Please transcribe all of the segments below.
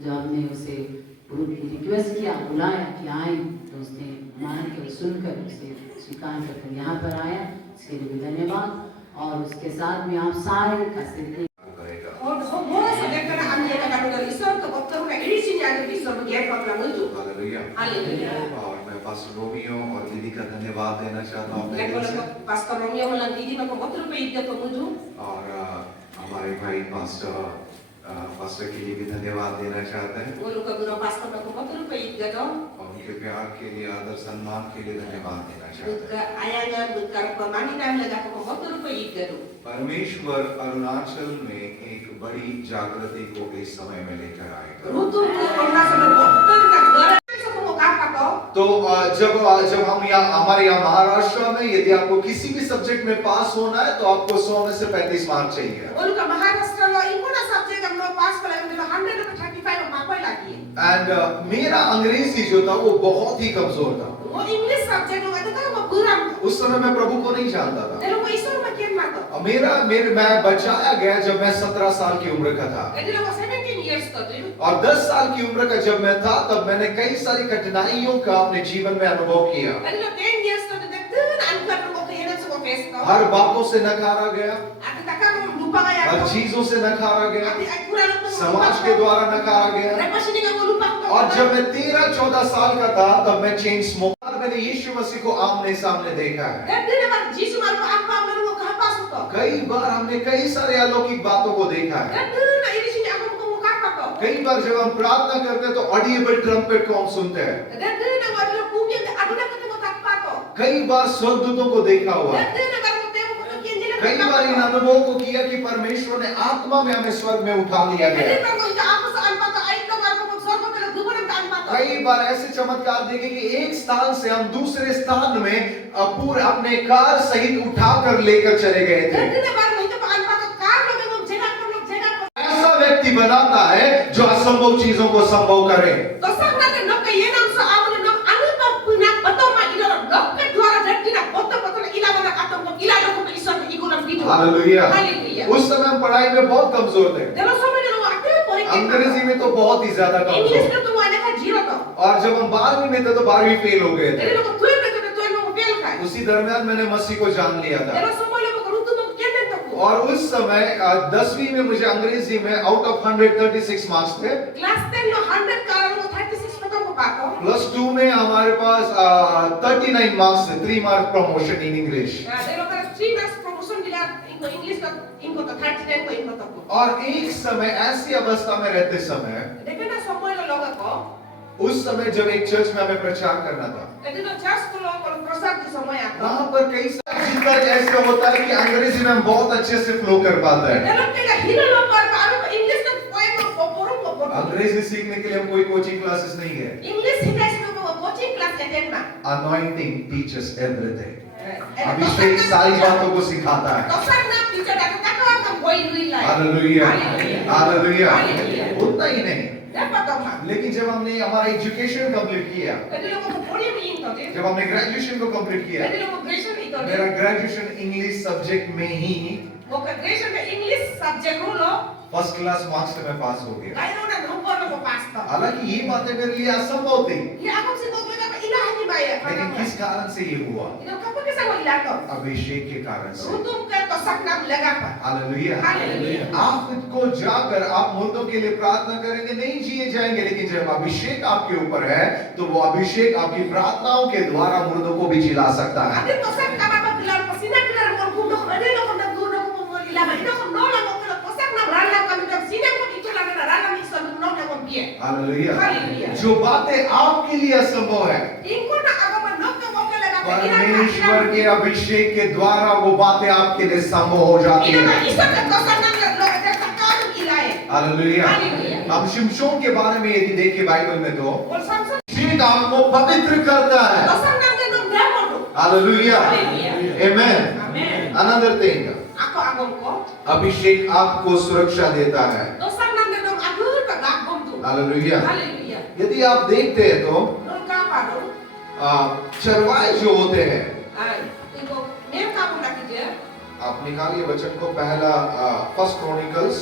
जब हमने उसे रिक्वेस्ट किया, बुलाया कि आए, तो उसने मान कर सुनकर उसे स्वीकार कर यहाँ पर आया। इसके लिए भी धन्यवाद। और उसके साथ में आप सारे का सिर और मैं पास्टर रोमियो और दीदी का धन्यवाद देना चाहता हूँ और हमारे भाई पास्टर के लिए भी धन्यवाद देना चाहते हैं और उनके प्यार के लिए, आदर सम्मान के लिए धन्यवाद देना चाहते हैं। परमेश्वर अरुणाचल में एक बड़ी जागृति को इस समय में लेकर आएगा। तो जब हम हमारे यहाँ महाराष्ट्र में यदि आपको किसी भी सब्जेक्ट में पास होना है तो आपको 100 में से 35 मार्क चाहिए। एंड मेरा अंग्रेजी जो था वो बहुत ही कमजोर था। उस समय मैं प्रभु को नहीं जानता था। मैं बचाया गया जब मैं 17 साल की उम्र का था। और 10 साल की उम्र का जब मैं था तब मैंने कई सारी कठिनाइयों का अपने जीवन में अनुभव किया। हर बातों से नकारा गया, हर चीजों से नकारा गया, समाज के द्वारा नकारा गया। और जब मैं 13-14 साल का था तब मैं चेन स्मोकर, मैंने यीशु मसीह को आमने सामने देखा है। कई बार हमने कई सारे अलौकिक बातों को देखा है। कई बार जब हम प्रार्थना करते हैं तो ऑडिबल ट्रम्पेट को हम सुनते हैं। कई बार स्वर्गदूतों को देखा हुआ है। कई बार इन अनुभवों को किया कि परमेश्वर ने आत्मा में हमें स्वर्ग में उठा लिया गया। कई बार ऐसे चमत्कार देखे कि एक स्थान से हम दूसरे स्थान में पूरे अपने कार सहित उठाकर लेकर चले गए थे। ऐसा व्यक्ति बनाता है जो असंभव चीजों को संभव करे। हालेलुया। उस समय हम पढ़ाई में बहुत कमजोर थे। अंग्रेजी में तो बहुत ही ज्यादा कमजोर। और जब हम 12वीं में थे तो 12वीं फेल हो गए थे। उसी दरमियान मैंने मसीह को जान लिया था। और उस समय 10वीं में मुझे अंग्रेजी में आउट ऑफ 136 मार्क्स थे। प्लस 2 में हमारे पास 39 मार्क्स थे, 3 मार्क्स प्रमोशन इन इंग्लिश। और एक समय ऐसी अवस्था में रहते समय, उस समय जब एक चर्च में हमें प्रचार करना था, वहाँ पर कई सारे चीज़ें ऐसे होता है कि अंग्रेजी में हम बहुत अच्छे से फ्लो कर पाते हैं। अंग्रेजी सीखने के लिए हम कोई कोचिंग क्लासेस नहीं गए। Anointing teaches everything. अभिषेक सारी बातों को सिखाता है। Hallelujah, hallelujah. उतना ही नहीं, लेकिन जब हमने हमारा एजुकेशन कंप्लीट किया, जब हमने ग्रेजुएशन को कंप्लीट किया, मेरा ग्रेजुएशन इंग्लिश सब्जेक्ट में ही फर्स्ट क्लास मार्क्स से मैं पास हो गया। हालांकि ये बातें मेरे लिए असंभव थी, लेकिन किस कारण से ये हुआ? अभिषेक के कारण से। हालेलुया। आप को जाकर आप मुर्दों के लिए प्रार्थना करेंगे, नहीं जिए जाएंगे, लेकिन जब अभिषेक आपके ऊपर है तो वो अभिषेक आपकी प्रार्थनाओं के द्वारा मुर्दों को भी जिला सकता है। हालेलुया। जो बातें आपके लिए असंभव है, परमेश्वर के अभिषेक के द्वारा वो बातें आपके लिए संभव हो जाती है। हालेलुया। हम शिमशोन के बारे में यदि देखें बाइबल में तो अभिषेक आपको पवित्र करता है। हालेलुया। आमेन। Another thing, अभिषेक आपको सुरक्षा देता है। हालेलुया। यदि आप देखते हैं तो चरवाहे जो होते हैं, आप निकालिए वचन को, पहला 1 chronicles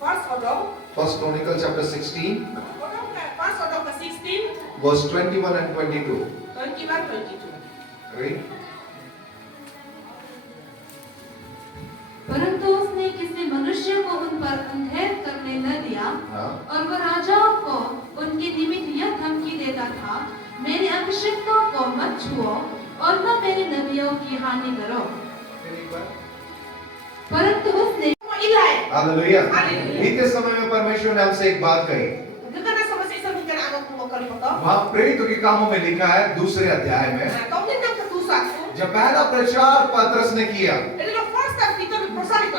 First Chronicles chapter 16, First Odong ke 16, verse 21 and 22. 21, 22. Read. परंतु उसने किसी मनुष्य को उन पर अंधेर करने न दिया हाँ। और वह राजाओं को उनके निमित्त यह धमकी देता था, मेरे अभिषिक्तों को मत छुओ और न मेरे नबियों की हानि करो। परंतु उसने हालेलुया। बीते समय में परमेश्वर ने हमसे एक बात कही। वहाँ प्रेरितों के कामों में लिखा है दूसरे अध्याय में, जब पहला प्रचार पतरस ने किया,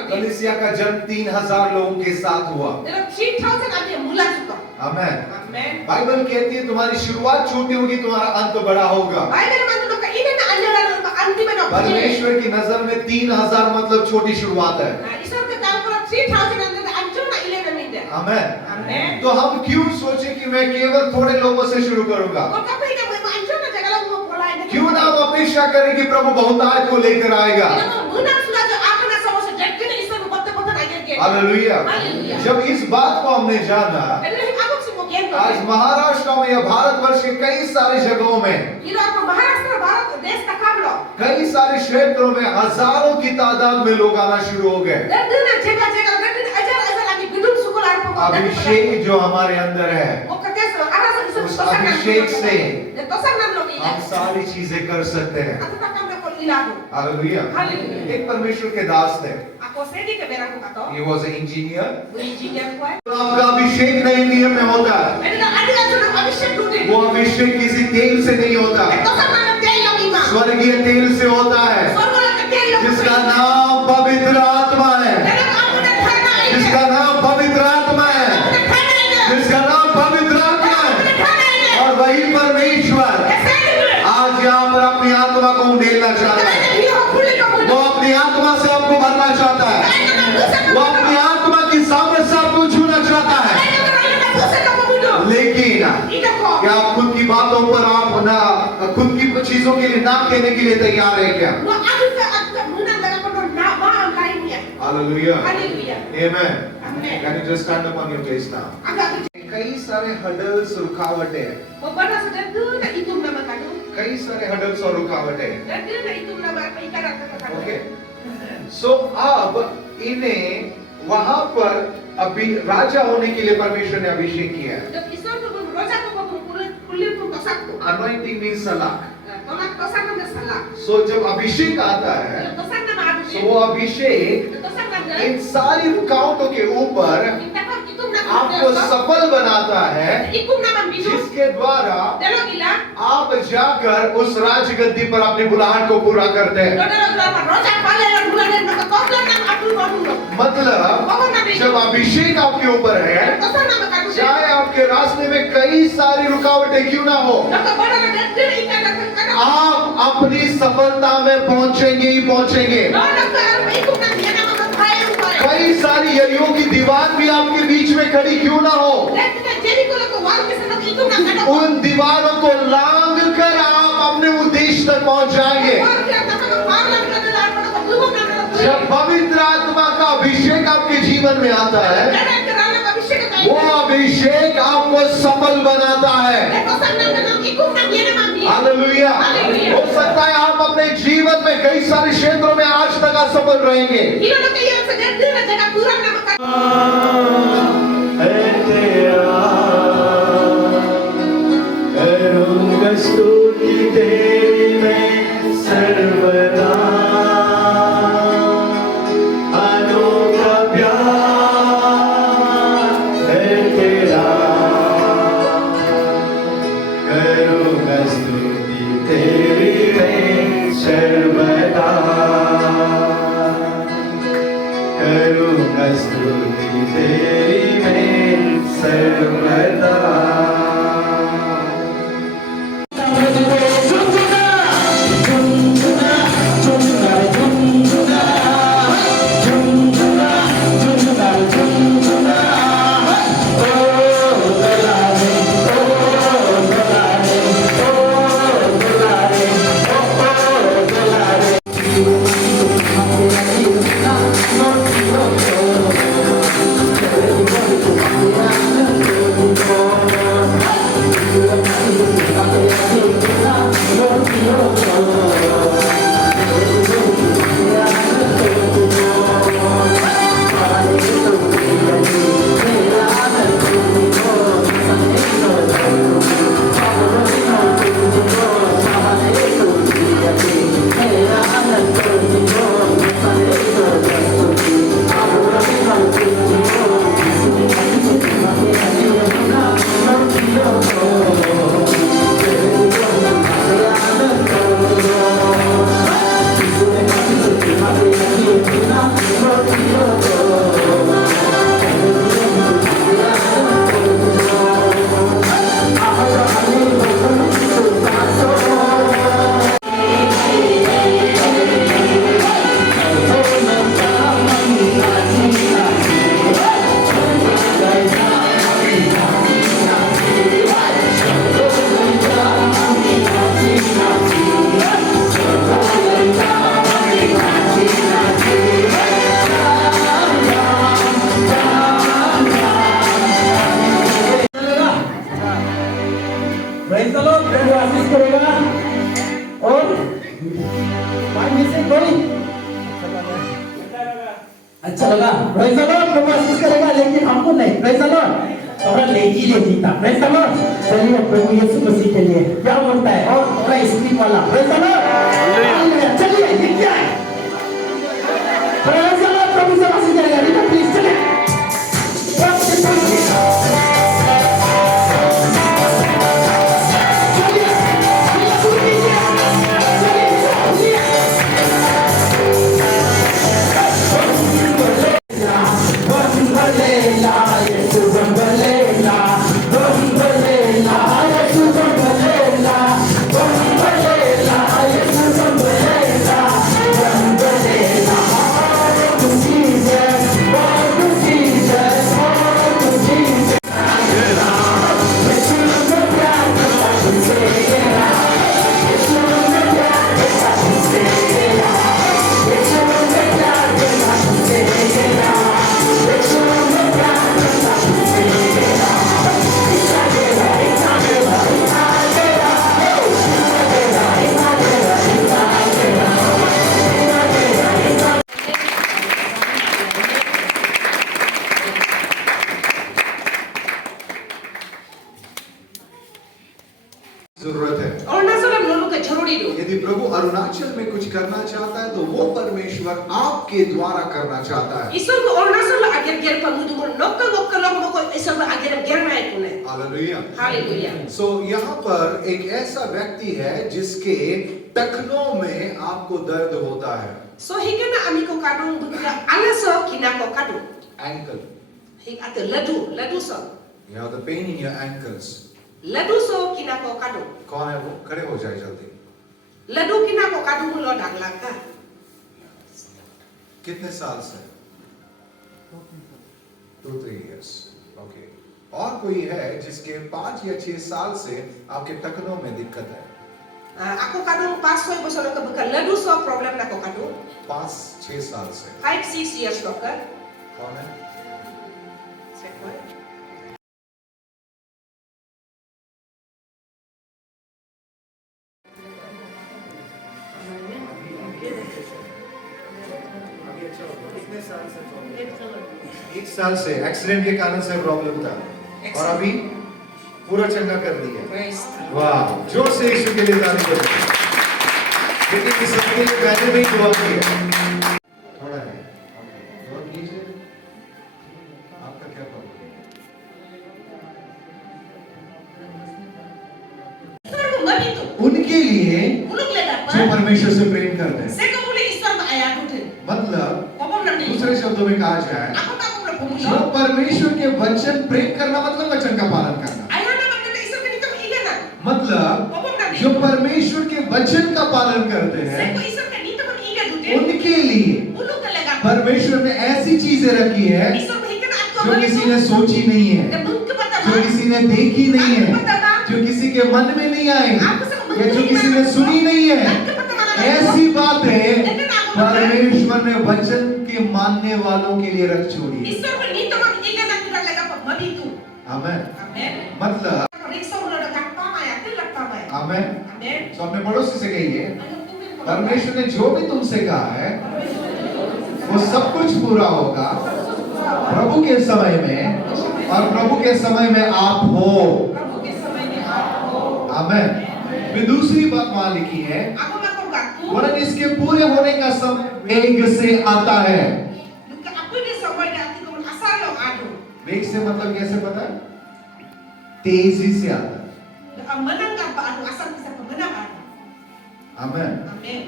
कलीसिया का जन्म 3000 लोगों के साथ हुआ। आमीन। बाइबल कहती है तुम्हारी शुरुआत छोटी होगी, तुम्हारा अंत बड़ा होगा। परमेश्वर की नजर में 3000 मतलब छोटी शुरुआत है। आमीन। तो हम क्यों सोचे कि मैं केवल थोड़े लोगों से शुरू करूंगा? क्यों ना हम अपेक्षा करें कि प्रभु बहुतायत को लेकर आएगा? हालेलुया। जब इस बात को हमने जाना, आज महाराष्ट्र में या भारतवर्ष के कई सारे जगहों में, कई सारे क्षेत्रों में हजारों की तादाद में लोग आना शुरू हो गए। अभिषेक जो हमारे अंदर है, उस अभिषेक से हम सारी चीजें कर सकते हैं। हालेलुया। एक परमेश्वर के दास थे, he was an engineer। आपका अभिषेक नए नियम में होता है, वो अभिषेक किसी तेल से नहीं होता, स्वर्गीय तेल से होता है, जिसका नाम पवित्र आत्मा है, जिसका नाम पवित्र आत्मा है, जिसका नाम पवित्र आत्मा है। और वही परमेश्वर आज यहाँ पर अपनी आत्मा को उंडेलना चाहता है। वो अपनी आत्मा से आपको भरना चाहता है, वो अपनी आत्मा की सामर्थ्य से आपको छूना चाहता है। लेकिन क्या आप खुद की बातों पर आप ना, खुद की चीजों के लिए ना कहने के लिए तैयार है क्या? Hallelujah. Amen. Can you just stand up on your place now? कई सारे हडल्स, रुकावटें हैं, कई सारे हडल्स और रुकावटें। ओके, सो अब इन्हें वहां पर अभी राजा होने के लिए परमेश्वर ने अभिषेक किया है। Anointing means सलाख। सो जब अभिषेक आता है, तो वो अभिषेक इन सारी रुकावटों के ऊपर आपको सफल बनाता है, जिसके द्वारा आप जाकर उस राजगद्दी पर अपनी बुलाहट को पूरा करते हैं। मतलब जब अभिषेक आपके ऊपर है, चाहे आपके रास्ते में कई सारी रुकावटें क्यों ना हो, आप अपनी सफलता में पहुंचेंगे ही पहुंचेंगे। कई सारी यरीहो की दीवार भी आपके बीच में खड़ी क्यों ना हो, उन दीवारों को लांग कर आप अपने उद्देश्य तक पहुंच जाएंगे। जब पवित्र आत्मा का अभिषेक आपके जीवन में आता है, वो अभिषेक आपको सफल बनाता है। हालेलुया। हो सकता है आप अपने जीवन में कई सारे क्षेत्रों में आज तक असफल रहेंगे, करूँगा स्तुति तेरी मैं सर्वदा, अनोखा प्यार है तेरा। करूँगा स्तुति तेरी मैं सर्वदा, करूँगा स्तुति तेरी मैं सर्वदा। Praise the Lord, प्रभु आशीष करेगा और माइक में से कोई अच्छा लगा Praise the Lord, प्रभु आशीष करेगा लेकिन हमको नहीं Praise the Lord, थोड़ा लेजी था Praise the Lord, चलिए प्रभु यीशु मसीह के लिए क्या बोलता है और थोड़ा स्क्रीन वाला Praise the Lord, चलिए ये क्या है Praise the Lord, प्रभु से आशीष करेगा रिका प्लीज चलिए जरूरत है अरुणाचल लोगों का जरूरी दो यदि प्रभु अरुणाचल में कुछ करना चाहता है तो वो परमेश्वर आपके द्वारा करना चाहता है ईश्वर को अरुणाचल आगे गेर पर मुझे नौका लोग को ईश्वर को आगे गेर ना है तूने हालेलुया हालेलुया सो यहाँ पर एक ऐसा व्यक्ति है जिसके टखनों में आपको दर्द होता है so higa na ami ko kadung buka alaso kina ko kadung ankle hig ate ladu so you have the pain in your ankles ladu so kina ko kadung कौन है वो खड़े हो जाए जल्दी ladu kina ko kadung lo dagla ka कितने साल से 2-3 years ओके और कोई है जिसके 5 या 6 साल से आपके टखनों में दिक्कत है ako kadung pasoy boso lo ka buka ladu so problem na ko kadung 5-6 साल से 5-6 years to ka कौन है एक साल से एक्सीडेंट के कारण से प्रॉब्लम था और अभी पूरा चंगा कर दिया वाह जोर से यीशु के लिए ताली करो लेकिन इस सबके लिए पहले नहीं दुआ किया थोड़ा है दुआ कीजिए आपका क्या प्रॉब्लम उनके लिए जो परमेश्वर से प्रेम करते हैं मतलब दूसरे शब्दों में कहा जाए जो परमेश्वर के वचन प्रेम करना मतलब वचन का पालन करना मतलब जो परमेश्वर के वचन का पालन करते हैं उनके लिए परमेश्वर ने ऐसी चीजें रखी है जो किसी ने सोची नहीं है जो किसी ने देखी नहीं है जो किसी के मन में नहीं आई या जो किसी ने सुनी नहीं है ऐसी बातें परमेश्वर ने वचन के मानने वालों के लिए रख छोड़ी आमेन। Amen. मतलब Periksa udah dekat pamai, itu dekat pamai. आमेन। Amen. तो अपने पड़ोसी से कहिए, Ayo kumpul kalau परमेश्वर ने जो भी तुमसे कहा है वो सब कुछ पूरा होगा प्रभु के समय में, और प्रभु के समय में आप हो। kamu kisah ini aku. आमेन। फिर दूसरी बात वहां लिखी है, Aku ngaku ngaku. वरन इसके पूरे होने का समय वेग से आता है। Aku ini sama dia hati kamu asal lo adu. वेग से मतलब कैसे पता है? तेजी से आता है। Menang apa adu asal bisa pemenang adu. आमेन। Amen.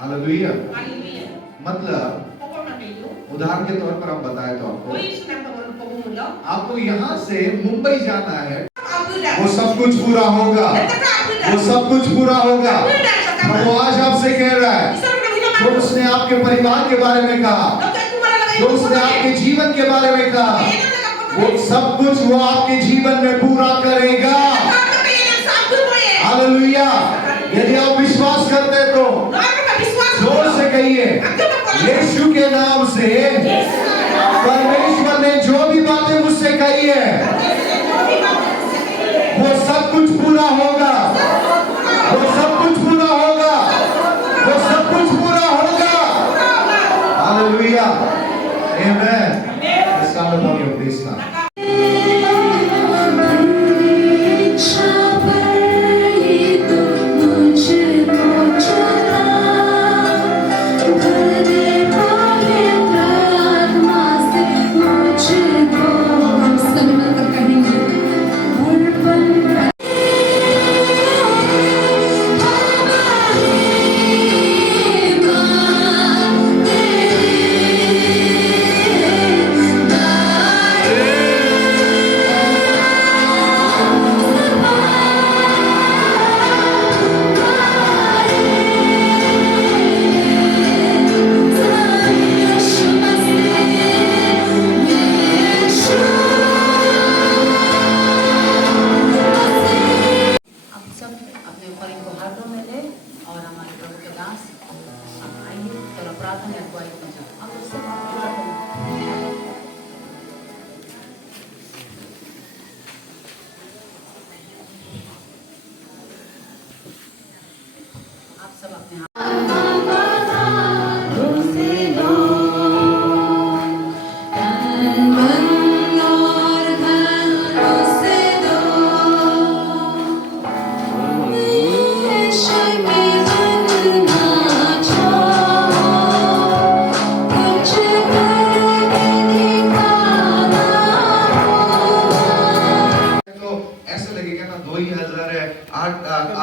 हालेलुया। Haleluya. मतलब Pokoknya itu. उदाहरण के तौर पर हम बताए तो आपको, Koi sudah kamu pemula. आपको यहाँ से मुंबई जाना है, Aku dah. वो सब कुछ पूरा होगा, Kata aku dah. वो सब कुछ पूरा होगा। Aku dah cakap. वो आज आपसे कह रहा है, Bisa udah bilang जो aku. उसने आपके परिवार के बारे में कहा, Dokter aku malah lagi. जो उसने आपके जीवन के बारे में कहा, वो सब कुछ वो आपके जीवन में पूरा करेगा। हालेलुया। यदि आप विश्वास करते तो जोर से कहिए, यीशु के नाम से परमेश्वर ने जो भी बातें मुझसे कही है वो सब कुछ पूरा होगा, वो सब कुछ पूरा होगा, वो सब कुछ पूरा होगा। Hallelujah. Amen. Stand upon your feet now.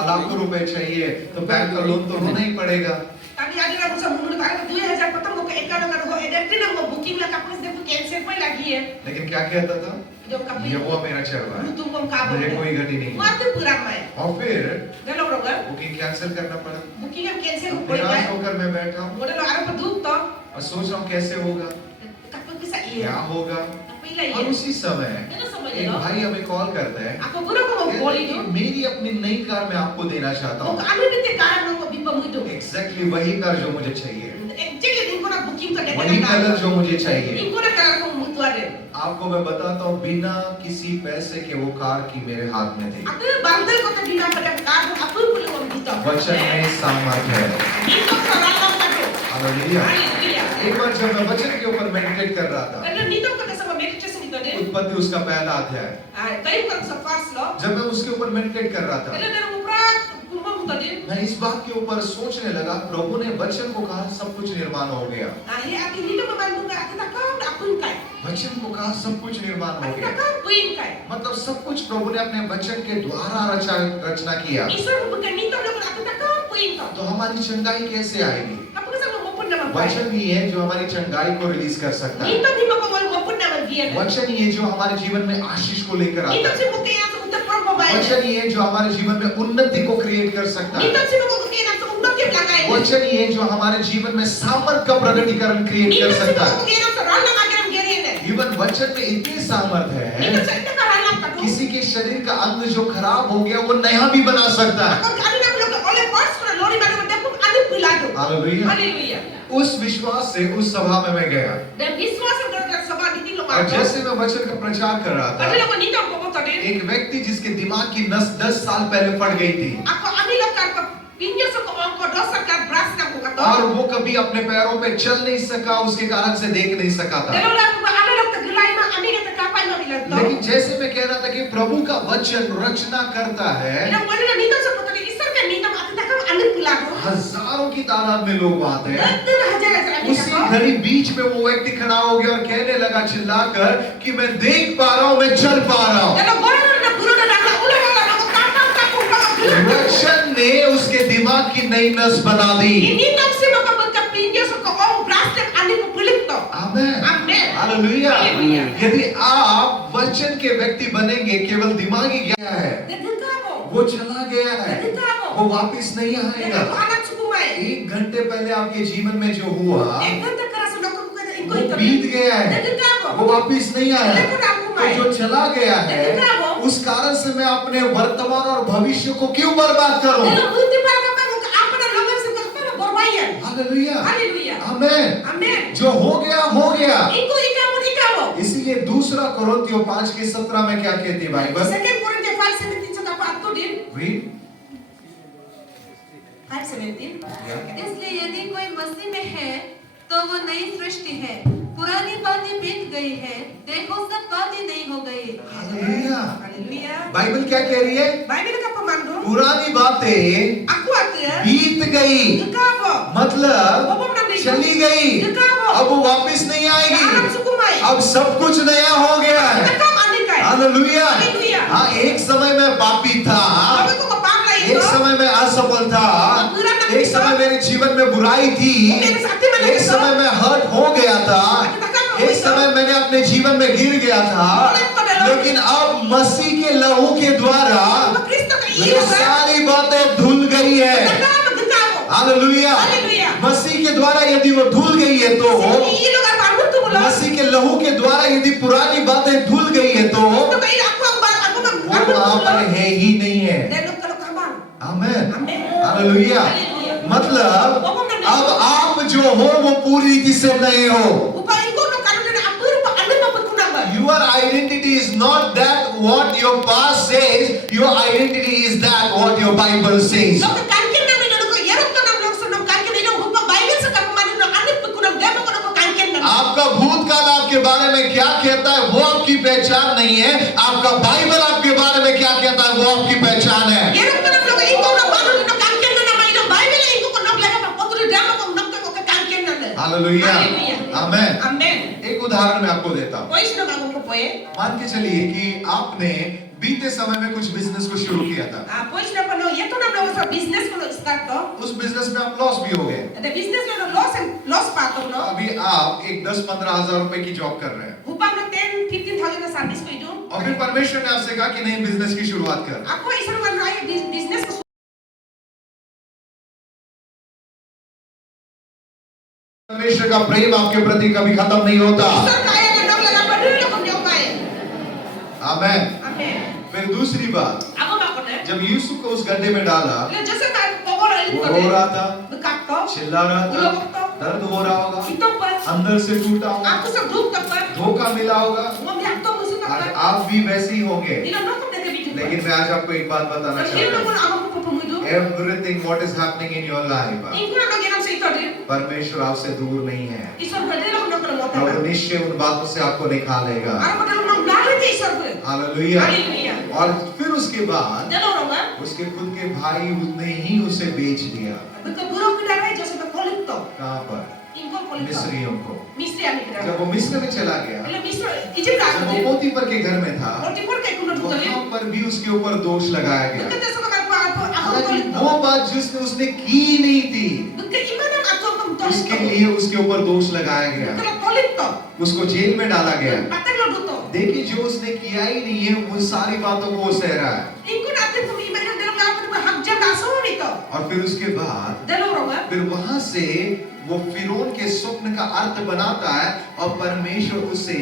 लाखों रुपए चाहिए तो बैंक का लोन तो होना ही पड़ेगा। Tadi ada yang bisa mundur tarik 2000 potong mau ke account kan go identity na mau booking la kapus de cancel pa lagi है। लेकिन क्या कहता था? जो कभी ये वो मेरा चल रहा है, तुम कम का मुझे कोई गति नहीं। माते पूरा मैं और फिर गलो रोगा बुकिंग कैंसिल करना पड़ा। बुकिंग हम कैंसिल हो निराश गया होकर मैं बैठा हूँ बोले लो आरो पर दूध तो और सोच रहा हूँ कैसे होगा, kapag bisa क्या iya होगा। pila और iya उसी समय Ano sa एक mga भाई हमें कॉल करता है, ako guro ko mo कहते boli हैं do कि मेरी अपनी नई कार मैं आपको देना चाहता kung हूँ। ano nite karan mo bimba mo do exactly वही कार जो मुझे चाहिए, actually din ko na booking to de वही कलर kana जो मुझे चाहिए। din ko na karan ko mutuwa de आपको मैं बताता हूँ, बिना किसी पैसे के वो कार की मेरे हाथ में थी। ato bandel ko ta dina pa de karan ako puli ko dito वचन में सामर्थ है। dito sa ralam ka do hallelujah. hallelujah एक बार जब मैं वचन के ऊपर मेडिटेट कर रहा था, kana dito ko sa meditation dito de उत्पत्ति उसका पहला अध्याय, tayo kan sa fast lo जब मैं उसके ऊपर मेडिटेट कर रहा था, kana na mo pra kumba mo to de मैं इस बात के ऊपर सोचने लगा, प्रभु ने वचन को कहा सब कुछ निर्माण हो गया। Ahi atin dito mabandu ka atin account apun kay. वचन को कहा सब कुछ निर्माण हो Atin गया, account puin kay. मतलब सब कुछ प्रभु ने अपने वचन के द्वारा रचना किया। Isur mo ganito lo atin account puin to. तो हमारी चंगाई कैसे आएगी? Kapag sa mo pun naman kay. वचन ही है जो हमारी चंगाई को रिलीज कर सकता है। Dito di mo ko mo pun naman diyan. वचन ही है जो हमारे जीवन में आशीष को लेकर Dito आता है। si mo kaya sa utak pro babae. वचन ही है जो हमारे जीवन में उन्नति को क्रिएट कर सकता Dito है। si mo ko kaya sa utak yung langay. वचन ही है जो हमारे जीवन में सामर्थ का प्रकटीकरण क्रिएट Dito कर si mo सकता ko है। kaya sa ral ng agram geriyan. Even वचन में इतनी सामर्थ Dito है, sa ita karalang ka do. किसी के शरीर का अंग जो खराब हो gaya वो नया भी बना सकता है। Ako ano na mo ole parts ko na lori ba naman dapong ano pilado. Hallelujah. Hallelujah. उस विश्वास से उस सभा में मैं गया। Dan viswasan ko sa sabah dito lo और जैसे मैं वचन का प्रचार कर रहा था, Kami lang nito ko tadi. एक व्यक्ति जिसके दिमाग की नस 10 साल पहले फट गई थी Ako ami lang ka pinyo sa ko ko dosa ka brass na ko ka और to. वो कभी अपने पैरों पे चल नहीं सका, उसके कारण से देख नहीं सका था। Dalo lang ko ano lang taglay ma ami ka kapay ma ilan to. लेकिन जैसे मैं कह रहा था कि प्रभु का वचन रचना करता है, Ilang wala na nito sa potali isar ka nito makita ka ano pula ko. हजारों की तादाद में लोग आते हैं। Dagdag hajar sa ami उसी ko. घड़ी बीच में वो व्यक्ति खड़ा हो गया और कहने लगा चिल्लाकर कि मैं देख पा रहा हूँ, मैं चल pा रहा हूँ। Dalo gora na puro na nakla ulo na ako tapang tapong ka. वचन ने उसके दिमाग की नई नस बना दी। Ini nang si makabot ka pinyo sa ko brass na ani ko pulik to. Amen. Amen. Hallelujah. Hallelujah. यदि आप वचन के व्यक्ति बनेंगे, केवल दिमागी ज्ञान है, Dagdag ka mo. वो चला गया है, Dagdag ka mo. वो वापस नहीं आएगा। Dagdag ko anak sukumay. 1 घंटे पहले आपके जीवन में जो हुआ Ek ganda ka sa lokong ko na वो inko ito. बीत गया है, Dagdag ka mo. वो वापस नहीं आया। Dagdag na ako तो may. जो चला गया है, उस कारण से मैं अपने वर्तमान और भविष्य को क्यों बर्बाद करूं? Dalo buti para ka pa ko apa na logan sa ko na borbayan. Hallelujah. Hallelujah. आमेन। Amen. जो हो गया हो गया। Inko ikaw mo ikaw. इसीलिए दूसरा कोरिन्थियों 5:17 में क्या कहती है Bible? Second Corinthians 5:17 sa dapat ato din. Read. 5:17. इसलिए यदि कोई मसीह में है तो वो नई सृष्टि है, पुरानी बातें बीत गई है, देखो सब बातें नई हो गई। हालेलुया। Hallelujah. बाइबल क्या कह रही है? Bible ka pamando. पुरानी बातें Ako ate. बीत गई, Ikaw. मतलब चली गई, अब वो वापस नहीं Alam आएगी। sukumay. अब सब कुछ नया हो गया है। Ikaw ani kay. Hallelujah. Hallelujah. हाँ, एक समय में पापी था, Sabi ko kapag na एक ito. समय में असफल था, एक समय मेरे जीवन में बुराई थी, एक समय में हर्ट हो गया था, एक समय मैंने अपने जीवन में गिर गया था, लेकिन अब मसीह के लहू के द्वारा Kristo ka ये iyo ka. सारी बातें धुल गई है। Ikaw magdao. हालेलुया। हालेलुया। मसीह के द्वारा यदि वो धुल गई है तो Iyo ka pamuto mo lang. मसीह के लहू के द्वारा यदि पुरानी बातें धुल गई है तो वो Ito kay ako ang ako mag वहां पर है ही नहीं है। Dalo ka lo kaman. आमेन। Amen. हालेलुया। Hallelujah. मतलब अब आप जो हो वो पूरी रीति से नए हो। Upay ko no karon na apur pa ano pa pud ko na ba. Your identity is not that what your past says, your identity is that what your Bible says. So kankin na mi no ko yerot ka na blog so no kankin ino hupa Bible sa kapamano no ano pud ko na demo ko na ko kankin na. आपका भूतकाल आपके बारे में क्या कहता है वो आपकी पहचान नहीं है, आपका बाइबल आपके बारे में क्या कहता है वो आपकी पहचान है। Yerot ka na blog ikaw na bano no kankin na may no Bible iko ko na blaga pa putri demo ko na ko ka kankin na. Hallelujah. Amen. Amen. एक उदाहरण मैं आपको देता हूँ। Pois na mago ko poe. मान के चलिए कि आपने बीते समय में कुछ बिजनेस को शुरू किया था, Pois na pano yeto na blog sa business ko no start to. उस बिजनेस में आप लॉस भी हो गए। The business no loss pa to no. अभी आप एक 10-15 हजार रुपए की जॉब कर रहे हैं Upang na 10-15,000 na service ko ito. और फिर परमेश्वर ने आपसे कहा कि नहीं बिजनेस की शुरुआत कर। Ako isang man ay business ko. परमेश्वर का प्रेम आपके प्रति कभी खत्म नहीं होता। Isang kaya na nang laga panulo ko niyo kay. आमेन। Amen. फिर दूसरी बात, Ako ba ko na? जब यूसुफ को उस गड्ढे में डाला, Ila Joseph ay pokora वो ito. रो रहा था, Bekak to. चिल्ला रहा था, दर्द हो रहा होगा, Ito pa. अंदर से टूटा होगा, Ako sa group ta pa. धोखा मिला होगा। Umabiyak to musi ta आज pa. आप भी वैसे ही होंगे। Ila no ko na gabi. लेकिन मैं आज आपको एक बात बताना Pero चाहता mo हूँ, ako ko pumudo. everything what is happening in your life, Ingko na ginam sa ito din. परमेश्वर आपसे दूर नहीं है Isang pwede lang ko na और वो निश्चय उन बातों से आपको निकालेगा। Ano pa daw nang blalit kay isang ko. Hallelujah. Hallelujah. और फिर उसके बाद Dalo nga. उसके खुद के भाई उसने ही उसे बेच दिया। Betul kita kay Joseph na kolekto. कहाँ पर? Ingko kolekto. मिस्रियों को। Mistri ani kita. जब वो मिस्र में चला गया, Ila mistri Egypt जब ako वो din. पोतीफर के घर में था, Orti por kay kuno dito din. वहां पर भी उसके ऊपर दोष लगाया गया। Dukit sa mga pa ako हालांकि kolekto. वो बात जिसने उसने की नहीं थी, Dukit iba nang ako kung उसके kolekto. लिए उसके ऊपर दोष लगाया गया, Dukit kolekto. उसको जेल में डाला गया। Patay lo dito. देखिए जो उसने किया ही नहीं है वो सारी बातों को वो सह रहा है। Ingko natin kung iba nang dalawa ako na hagjam kaso nito. और फिर उसके बाद Dalawa nga. फिर वहां से वो फिरौन के स्वप्न का अर्थ बनाता है और परमेश्वर उसे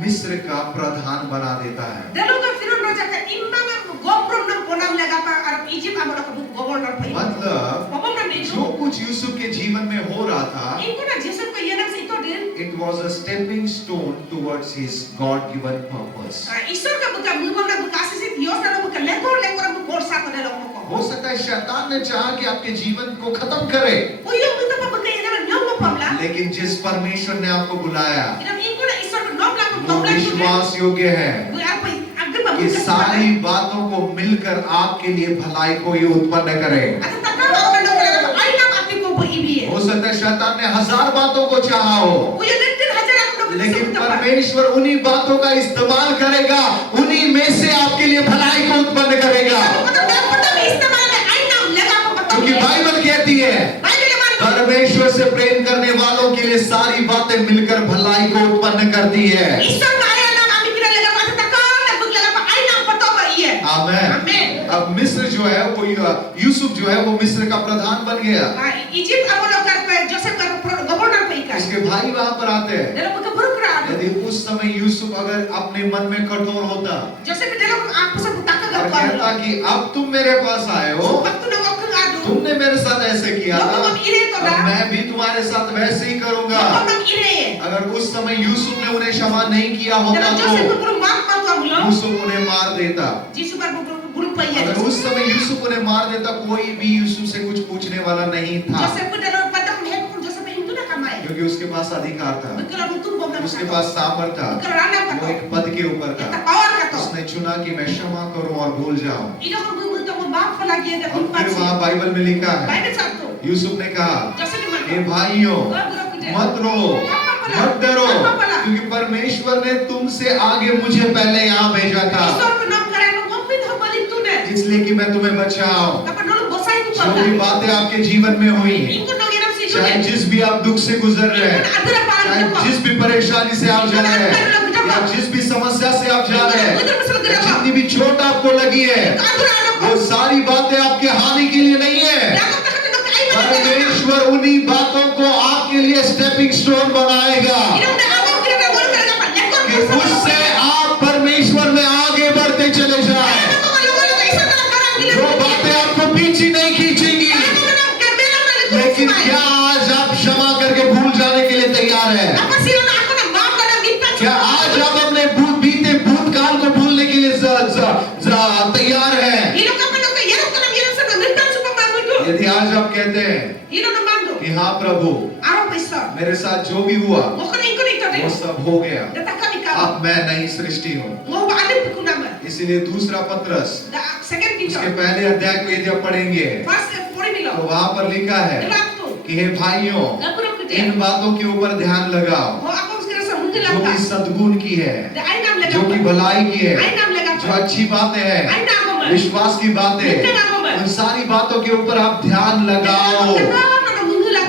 मिस्र का प्रधान बना देता है। Dalawa nga Firon raja ka imang gobrom ng punang laga pa Arab Egypt amo na kabuk governor pa. मतलब Pabom na जो nito. कुछ यूसुफ के जीवन में हो रहा था, Ingko na Joseph ko yan ang sa ito din. it was a stepping stone towards his God-given purpose. ईश्वर का बुका मुंह में बुका आशीषित योजना लो बुका लेकोर बुक कोर साथ ने लो को हो सकता है शैतान ने चाहा कि आपके जीवन को खत्म करे, ओ यो बुका बुका ये ना न्यो को पमला लेकिन जिस परमेश्वर ने आपको बुलाया इना इनको ना ईश्वर को नोबला को वो तोबला विश्वास योग्य है वो आप अग्र कि सारी बातों को मिलकर आपके लिए भलाई को ये उत्पन्न करे। आता तका और नो करे आई ना आपकी को वो इबी है हो सकता है शैतान ने 1000 बातों को चाहा हो, वो ये 3000 को लेकिन परमेश्वर उन्हीं बातों का इस्तेमाल करेगा, उन्हीं में से आपके लिए भलाई को उत्पन्न करेगा। क्योंकि बाइबल कहती है परमेश्वर से प्रेम करने वालों के लिए सारी बातें मिलकर भलाई को उत्पन्न करती है। आमीन। अब मिस्र जो है वो यूसुफ जो है वो मिस्र का प्रधान बन गया। उसके भाई वहां पर आते हैं। यदि उस समय यूसुफ अगर अपने मन में कठोर होता और कहता कि अब तुम मेरे पास आए हो, तुमने मेरे साथ ऐसे किया था, मैं भी तुम्हारे साथ वैसे ही करूंगा। अगर उस समय यूसुफ ने उन्हें क्षमा नहीं किया होता तो यूसुफ उन्हें मार देता। अगर उस समय यूसुफ उन्हें मार देता, कोई भी यूसुफ से कुछ पूछने वाला नहीं था, क्योंकि उसके पास अधिकार था, उसके पास सामर्थ था, वो एक पद के ऊपर था। उसने चुना कि मैं क्षमा करूं और भूल जाऊं। और फिर वहाँ बाइबल में लिखा है यूसुफ ने कहा, हे भाइयों मत रो मत डरो, क्योंकि परमेश्वर ने तुमसे आगे मुझे पहले यहाँ भेजा था, इसलिए कि मैं तुम्हें बचाऊं। जो भी बातें आपके जीवन में हुई, चाहे जिस भी आप दुख से गुजर रहे हैं, चाहे जिस भी परेशानी से आप जा रहे हैं, या जिस भी समस्या से आप जा रहे हैं, जितनी भी चोट आपको लगी है, वो सारी बातें आपके हानि के लिए नहीं है। परमेश्वर उन्हीं बातों को आपके लिए स्टेपिंग स्टोन बनाएगा कि उससे आप परमेश्वर में आगे बढ़ते चले जाएं। जो बातें आपको पीछे नहीं खींचेंगी, लेकिन क्या आज आप क्षमा करके भूल जाने के लिए तैयार है? क्या आज आप अपने बीते भूतकाल को भूलने के लिए तैयार है? यदि आज आप कहते हैं कि हाँ प्रभु, मेरे साथ जो भी हुआ वो सब हो गया, अब मैं नई सृष्टि हूँ। इसीलिए दूसरा पत्रस उसके पहले अध्याय को यदि आप पढ़ेंगे तो वहाँ पर लिखा है कि हे भाइयों, इन बातों के ऊपर ध्यान लगाओ जो कि सद्गुण की है, जो कि भलाई की है, जो अच्छी बातें हैं, विश्वास की बातें, उन सारी बातों के ऊपर आप ध्यान लगाओ।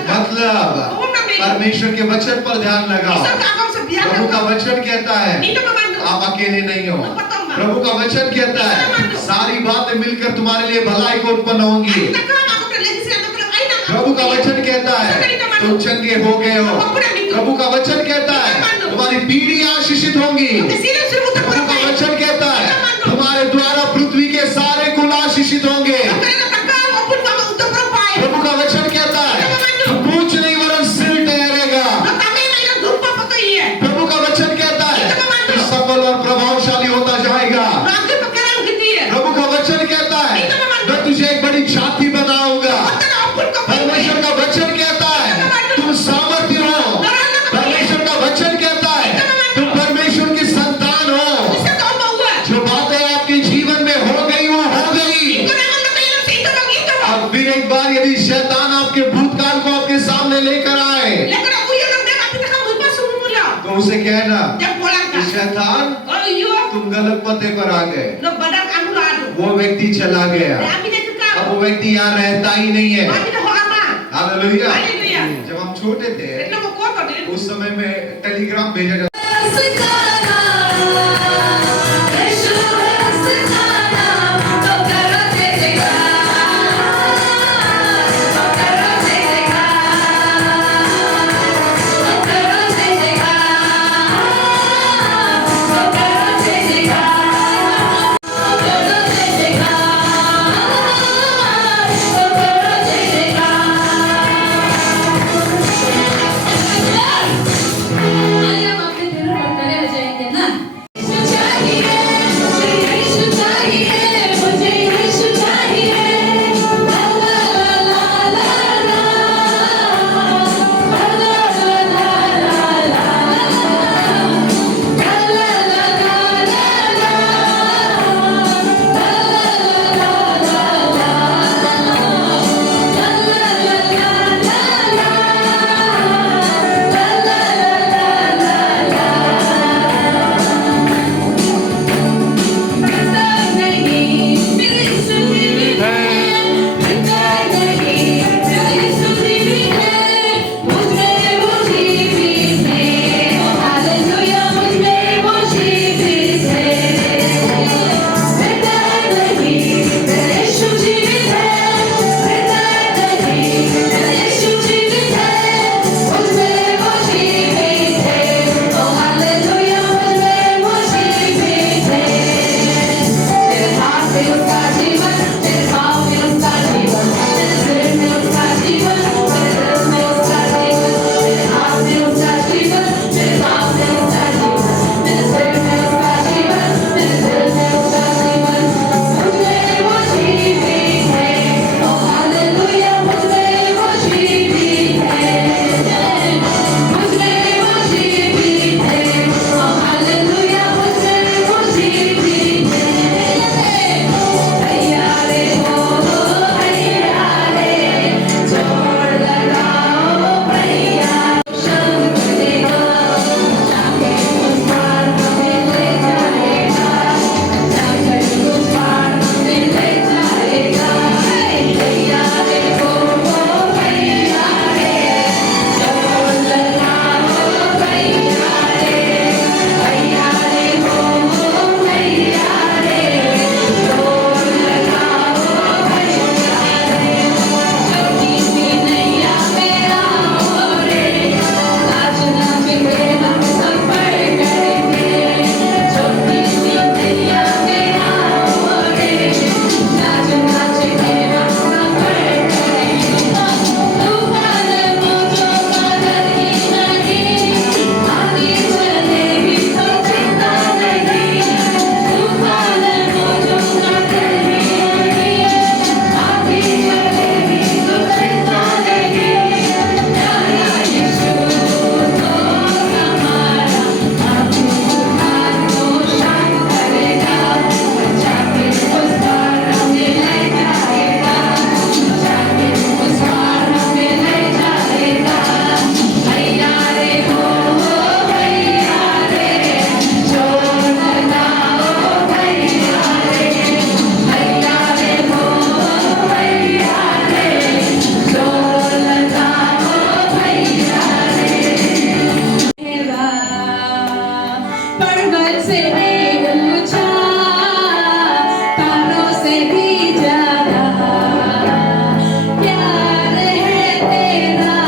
मतलब परमेश्वर के वचन पर ध्यान लगाओ। प्रभु का वचन कहता है आप अकेले नहीं हो। प्रभु का वचन कहता है सारी बातें मिलकर तुम्हारे लिए भलाई को उत्पन्न होंगी। प्रभु का वचन कहता है तुम चंगे हो गए हो। प्रभु का वचन कहता है तुम्हारी पीढ़ी आशीषित होंगी। प्रभु का वचन कहता है तुम्हारे द्वारा पृथ्वी के सारे कुल आशीषित होंगे। प्रभु का वचन कहता है पूछ नहीं वरन सिर ठहरेगा। प्रभु का वचन कहता है सफल और प्रभावशाली होता जाएगा। प्रभु का वचन कहता है मैं तुझे एक बड़ी छाती बनाऊंगा। परमेश्वर का वचन कहता है तुम सामर्थ्य हो। परमेश्वर का वचन कहता है तुम परमेश्वर की संतान हो। जो बातें आपके जीवन में हो गई वो हो गई। अब फिर एक बार यदि शैतान आपके भूतकाल को आपके सामने लेकर आए तो उसे कहना शैतान तुम गलत पते पर आ गए। वो व्यक्ति चला गया, अब वो व्यक्ति यहाँ रहता ही नहीं है। हालेलुया। जब हम छोटे थे उस समय में टेलीग्राम भेजा जाता से भी ज्यादा प्यार है तेरा,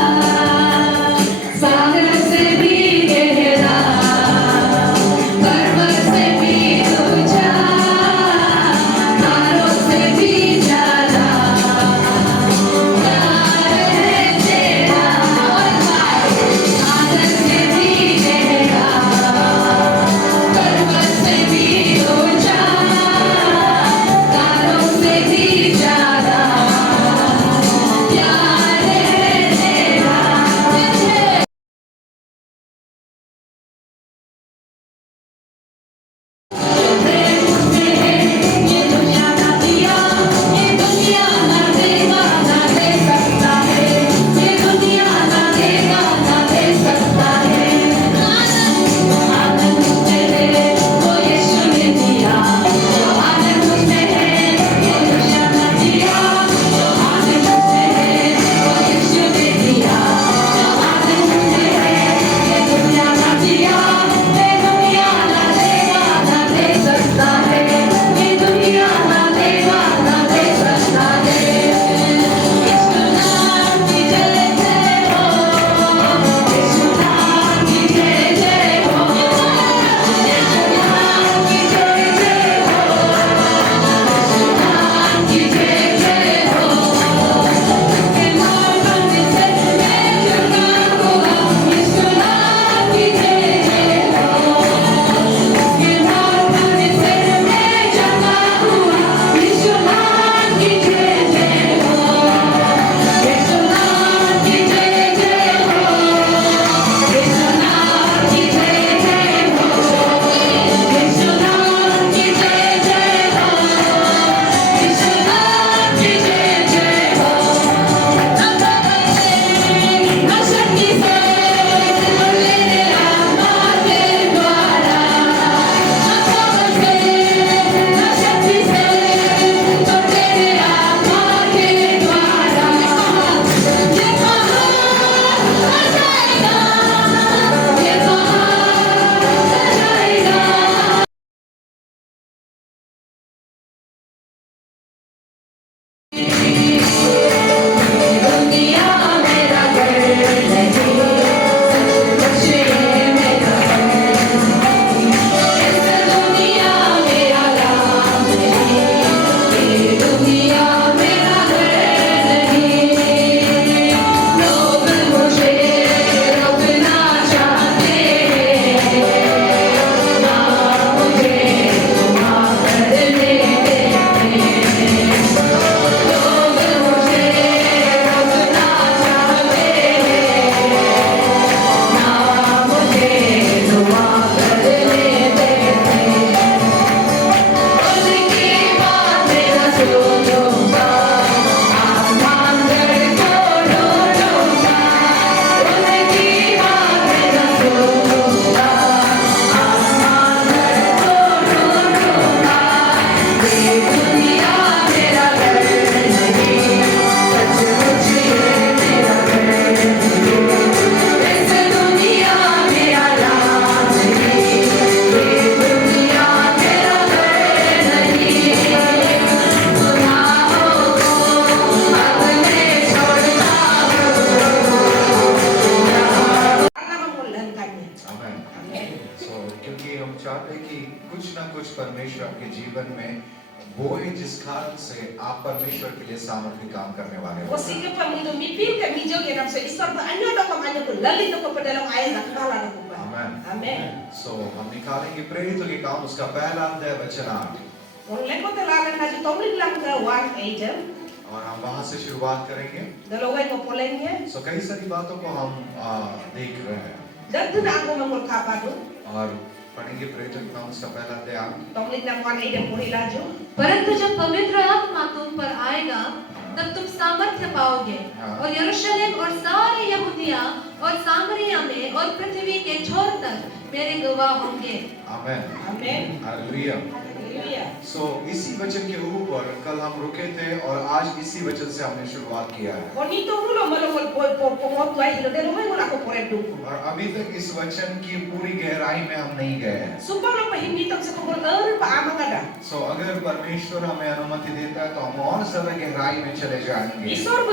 सागर से भी गहरा, पर्वत से भी ऊंचा, तारों से भी ज्यादा प्यार है तेरा। सागर से भी गहरा, पर्वत से भी ऊंचा, तारों से भी ज्यादा प्यार है तेरा। ये दुनिया ना दिया, ये दुनिया ना देगा, ना दे सकता है, ये दुनिया ना देगा, ना दे सकता है। आनंद मुझमें है वो यीशु ने दिया, जो आनंद मुझमें है ये दुनिया ना दिया, जो आनंद मुझमें है वो यीशु ने दिया, जो आनंद मुझमें है ये दुनिया ना दिया, ये दुनिया ना देगा, ना दे सकता है, ये दुनिया ना देगा, ना दे सकता है। यीशु नाम की जय जय हो, यीशु नाम की जय जय हो, यीशु नाम की जय जय हो, यीशु नाम की जय जय हो। के नाम बनने से मैं जुड़ा हुआ, यीशु नाम की जय जय हो। के नाम बनने से मैं जगा हुआ, यीशु नाम की जय जय हो, यीशु नाम की जय जय हो, यीशु नाम की जय जय हो, यीशु नाम की जय जय हो, यीशु नाम की जय जय हो। ना शक्ति से और मेरे आत्मा के द्वारा, ना पावर से ना शक्ति से और मेरे आत्मा के द्वारा, ये कहाँ आ जाएगा, ये कहाँ आ जाएगा। दुनिया मेरा घर नहीं, सचमुच ये मेरा घर नहीं, इस दुनिया मेरा राम नहीं, ये दुनिया मेरा घर नहीं। लोग मुझे रोकना चाहते हैं, ना मुझे वहाँ करने देते हैं। लोग मुझे रोकना चाहते हैं, ना मुझे दुआ करने देते हैं। उनकी बातें न सुनूंगा, आसमान घर को ढूंढूंगा, उनकी बातें न सुनूंगा, आसमान घर को ढूंढूंगा। ये दुनिया मेरा घर नहीं, सचमुच ये मेरा घर नहीं, इस दुनिया मेरा राम नहीं, ये दुनिया मेरा घर नहीं। गुनाहों को अपने छोड़ता आमेन। So, क्योंकि हम चाहते हैं कि कुछ ना कुछ परमेश्वर आपके जीवन में वो है जिस कारण से आप परमेश्वर के लिए सामर्थ्य काम करने वाले हो। Kasi pa mundo mipil ka medyo ganap sa isar na anyo daw kamanyo ko lalit ako pa dalang ayan na kala na ko ba. Amen. Amen. So, हम निकालेंगे प्रेरितों के काम उसका पहला अध्याय वचन 8 Kung leko talaga na si Tomlin lang ka 1 Adam, और हम वहां से शुरुआत करेंगे। dalaway ko polengye. So, कई सारी बातों को हम देख रहे हैं Dagdo na ako mangol kapado. और पढ़ेंगे प्रेरितों के काम उसका पहला अध्याय। Tomlin lang 1 Adam ko hiladyo. परंतु जब पवित्र आत्मा तुम पर आएगा तब तुम सामर्थ्य पाओगे और यरूशलेम और सारे यहूदिया और सामरिया में और पृथ्वी के छोर तक मेरे गवाह होंगे। आमेन। Amen. हालेलुया। Hallelujah. So, इसी वचन के ऊपर ऊपर कल हम रुके थे और आज इसी वचन से हमने शुरुआत किया है Bonito ulo malo mo tuai hilo de lo hoy wala ko pore du. और अभी तक इस वचन की पूरी गहराई में हम नहीं गए हैं Supa lo pa hindi tok sa kumul pa amang ada. सो अगर परमेश्वर हमें अनुमति देता है तो हम और ज्यादा गहराई में चले जाएंगे Isor ko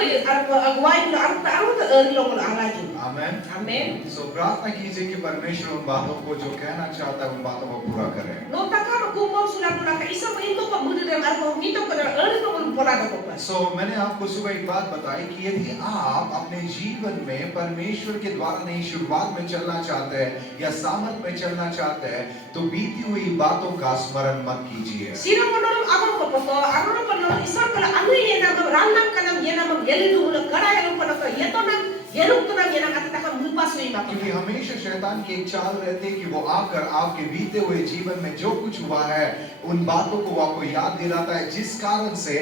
agway lo aro ta lo ko alagi. आमेन Amen. सो प्रार्थना कीजिए कि परमेश्वर उन बातों को जो कहना चाहता है उन बातों को पूरा करे No takaro kumol sulat mo ka isa mo ito pa mudo de arko nito ko na ko pola ko pa. सो मैंने आपको सुबह एक बात बताई कि यदि आप अपने जीवन में परमेश्वर के द्वारा नई शुरुआत में चलना चाहते हैं या सामर्थ में चलना चाहते हैं तो बीती हुई बातों का स्मरण मत कीजिए Sino mo no ako ko poto ano no pa no isor ko ano ye na ranam kanam ye na mo yeli du lo karaya lo pa no ye to na Yeruk to na yenang ataka mulpa sui ma. क्योंकि हमेशा शैतान की एक चाल रहती है कि वो आकर आपके बीते हुए जीवन में जो कुछ हुआ है उन बातों को आपको याद दिलाता है जिस कारण से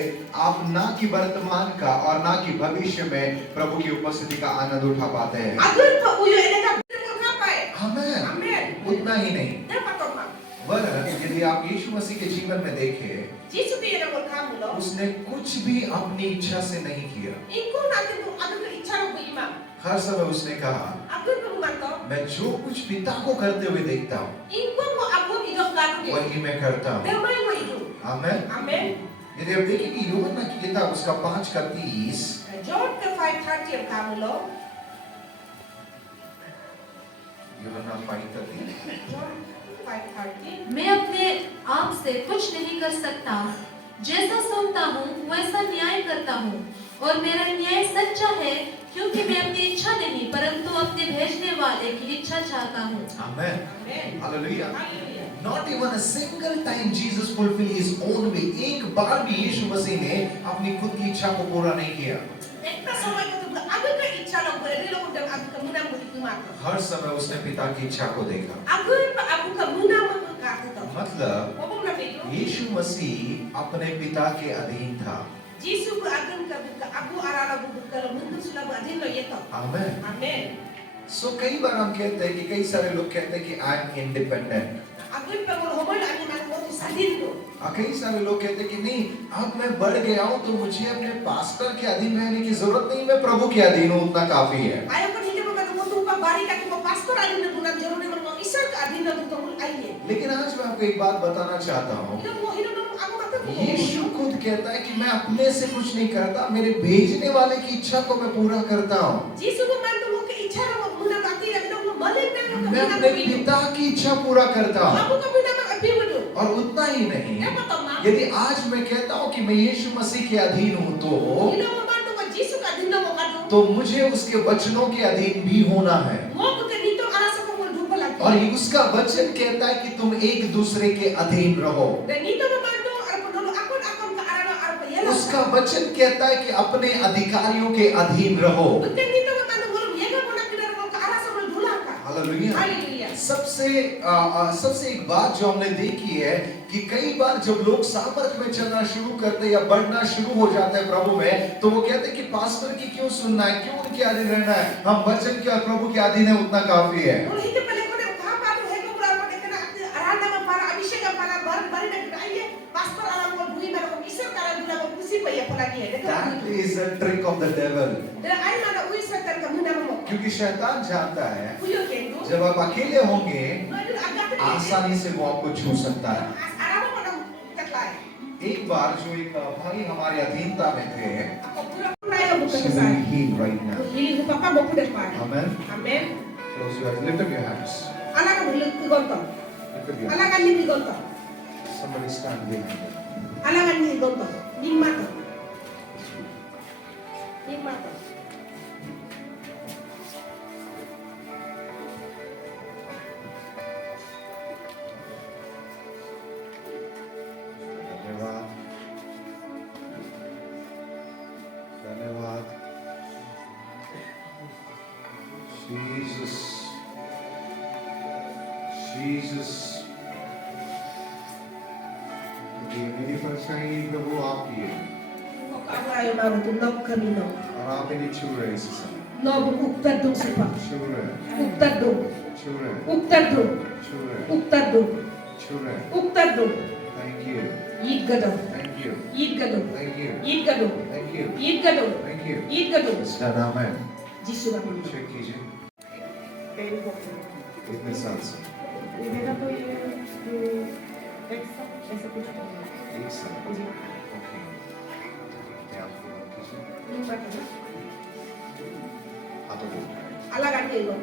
आप ना कि वर्तमान का और ना कि भविष्य में प्रभु की उपस्थिति का आनंद उठा पाते हैं Agun pa uyo eleka ngapa eh. आमेन Amen. उतना ही नहीं Dapat to ma. वरन यदि आप यीशु मसीह के जीवन में देखें Jisu ti yenang wal kamu lo. उसने कुछ भी अपनी इच्छा से नहीं किया Iko natin kung ano ka icharo ko ima. हर समय उसने कहा Agun pa bumanto. मैं जो कुछ पिता को करते हुए देखता हूँ Iko mo agun idong gano ke. वही मैं करता हूँ Damay mo ido. आमेन Amen. यदि आप देखेंगे यूहन्ना की किताब उसका 5:30 John ka 5:30 ang kamu lo. यूहन्ना 5:30 John 5:30. मैं अपने आप से कुछ नहीं कर सकता जैसा सुनता हूँ वैसा न्याय करता हूँ और मेरा न्याय सच्चा है क्योंकि मैं अपनी इच्छा नहीं परंतु अपने भेजने वाले की इच्छा चाहता हूँ आमेन Amen. Hallelujah Hallelujah. Not even a single time Jesus fulfilled his own way. एक बार भी यीशु मसीह ने अपनी खुद की इच्छा को पूरा नहीं किया Ekta samay ko to agun ka icharo ko edi lo ko dam agun ka muna mo itumato. हर समय उसने पिता की इच्छा को देखा Agun pa agun ka muna mo ka to. मतलब Obong na dito. यीशु मसीह अपने पिता के अधीन था Jisu ko agun ka abu arala bu ka lo mundu sila bu adin lo yeto. आमेन Amen. सो कई बार हम कहते हैं कि कई सारे लोग कहते हैं कि I am independent Agun pa mo homol ani man mo sadin ko. कई सारे लोग कहते हैं कि नहीं अब मैं बढ़ गया हूँ तो मुझे अपने पास्टर के अधीन रहने की जरूरत नहीं मैं प्रभु के अधीन हूँ उतना काफी है Ayo ko hindi mo ka mo pa bari ka ko pastor adin na bulan jero ni mo isar ka adin na to mul aiye. लेकिन आज मैं आपको एक बात बताना चाहता हूँ Hino mo ako mata ko. यीशु खुद कहता है कि मैं अपने से कुछ नहीं करता मेरे भेजने वाले की इच्छा को मैं पूरा करता हूँ Jisu ko man to mo ka icharo mo muna ka tira mo malin na mo मैं ka अपने muna ko. पिता की इच्छा पूरा करता हूँ Ako ka muna ka abimudo. और उतना ही नहीं Dapat to ma. यदि आज मैं कहता हूँ कि मैं यीशु मसीह के अधीन हूँ Hino mo man to ka Jisu ka adin na mo ka do. तो मुझे उसके वचनों के अधीन भी होना है Mo ko ka dito ara sa ko mo dupa lagi. और ये उसका वचन कहता है कि तुम एक दूसरे के अधीन रहो Ganito naman to, akon ka arano arpa yelo. उसका वचन कहता है कि अपने अधिकारियों के अधीन रहो Ganito naman to, walang yelo mo na pinaro ka ara sa mga dulang ka. Hallelujah Hallelujah. सबसे एक बात जो हमने देखी है कि कई बार जब लोग सामर्थ में चलना शुरू करते हैं या बढ़ना शुरू हो जाते हैं प्रभु में तो वो कहते हैं कि पास्टर की क्यों सुनना है क्यों उनके अधीन रहना है हम वचन के और प्रभु के अधीन है उतना काफी है Kung hindi pala ko na kahapon, hego mo lang pala na aral naman para abishek ang para bari na ay pastor alam ko buhi na ko isar kala dula ko kusi pa ya pala niya. That is a trick of the devil Da ay mana uwi sa tan kamuna mo. क्योंकि शैतान जानता है Kuyo kendo. जब आप अकेले होंगे Ano agad na आसानी से वो आपको छू सकता है Aral mo na taklay. एक बार जो एक भाई हमारे अधीनता में थे Ako pura na yung bukan She's sa. in heal right now. Hiling ko papa mo puder pa. Amen. Amen. Close your eyes. Lift up your hands. Ala ka bulig ko gonto. Lift up your Ala hands. ka ni gonto. Somebody stand behind you. Ala ka ni gonto. Ning mato. Ning mato. धन्यवाद धन्यवाद Jesus Jesus मेरी परछाई प्रभु आपकी है Ayo maro to nok kamino. और आप इन्हें छू रहे हैं इस समय No buktad dong sipa. छू रहे हैं Buktad dong. छू रहे हैं Buktad dong. छू रहे हैं Buktad dong. छू रहे हैं Buktad dong. Thank you Yid gado. Thank you. Eat gedung. Thank you. Eat gedung. Thank you. Eat gedung. Thank you. Eat gedung. It's done. Amen. यीशु का नाम। चेक कीजिए कितने साल से मेरा तो ये एक साल ऐसे कुछ होगा। एक साल जी। ओके क्या आपको बात कीजिए नहीं पता ना। हाँ तो बोल रहा है अलग आके लो।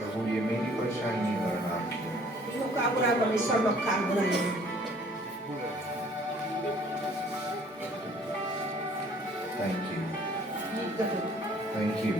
प्रभु ये मेरी परेशानी करना आपकी लोग का बुरा बने सब लोग का बुरा है। Thank you Eat gedung. Thank you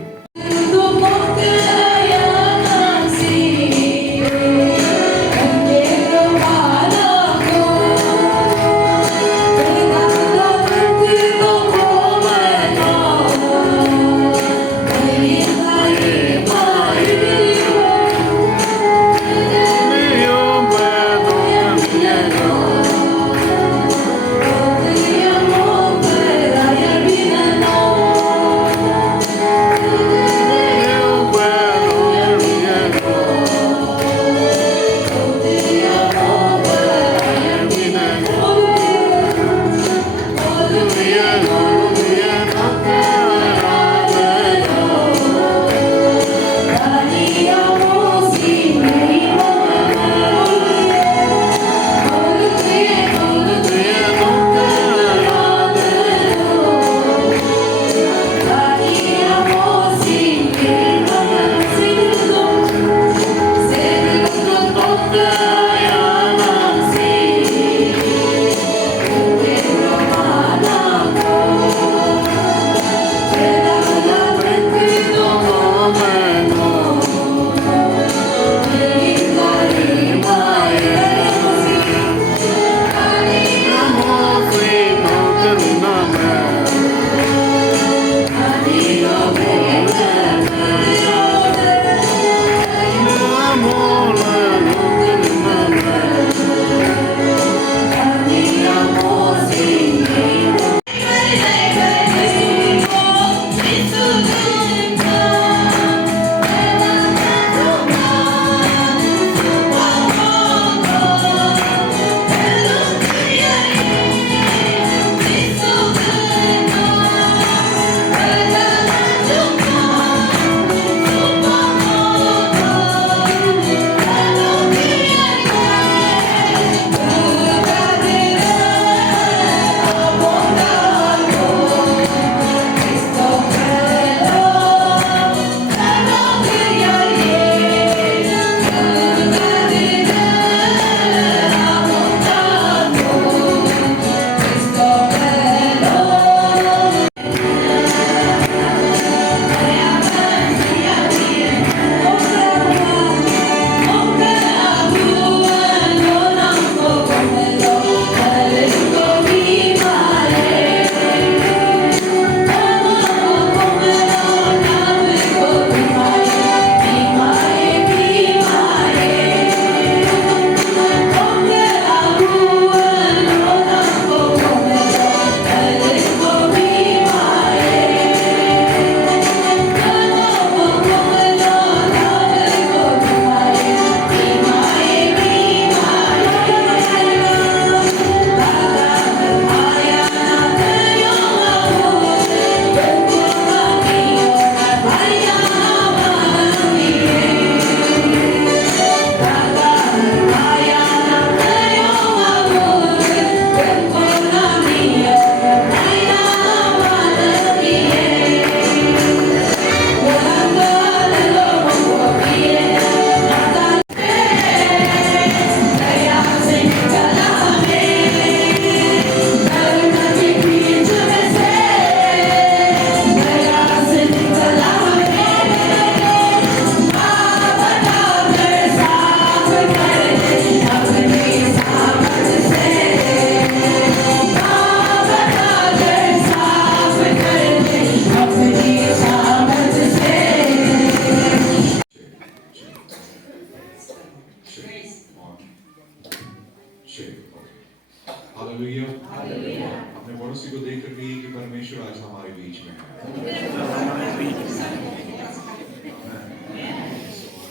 अपने पड़ोसी को देख कर कहिए कि परमेश्वर आज हमारे बीच में है।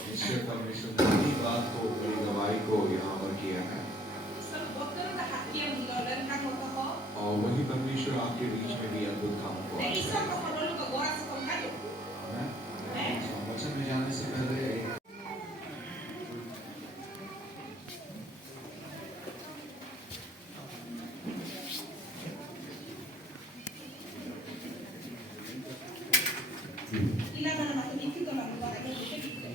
निश्चय परमेश्वर ने बड़ी बात को, बड़ी गवाही को यहाँ पर किया है। सब भक्तों का हाथ kiam dan kan mo ko. और वही परमेश्वर आपके बीच में भी अद्भुत काम को Na isa ko panalo ka gora sa pangkayo. वचन में जाने से पहले Ila na naman ito ka lang ba ay ito.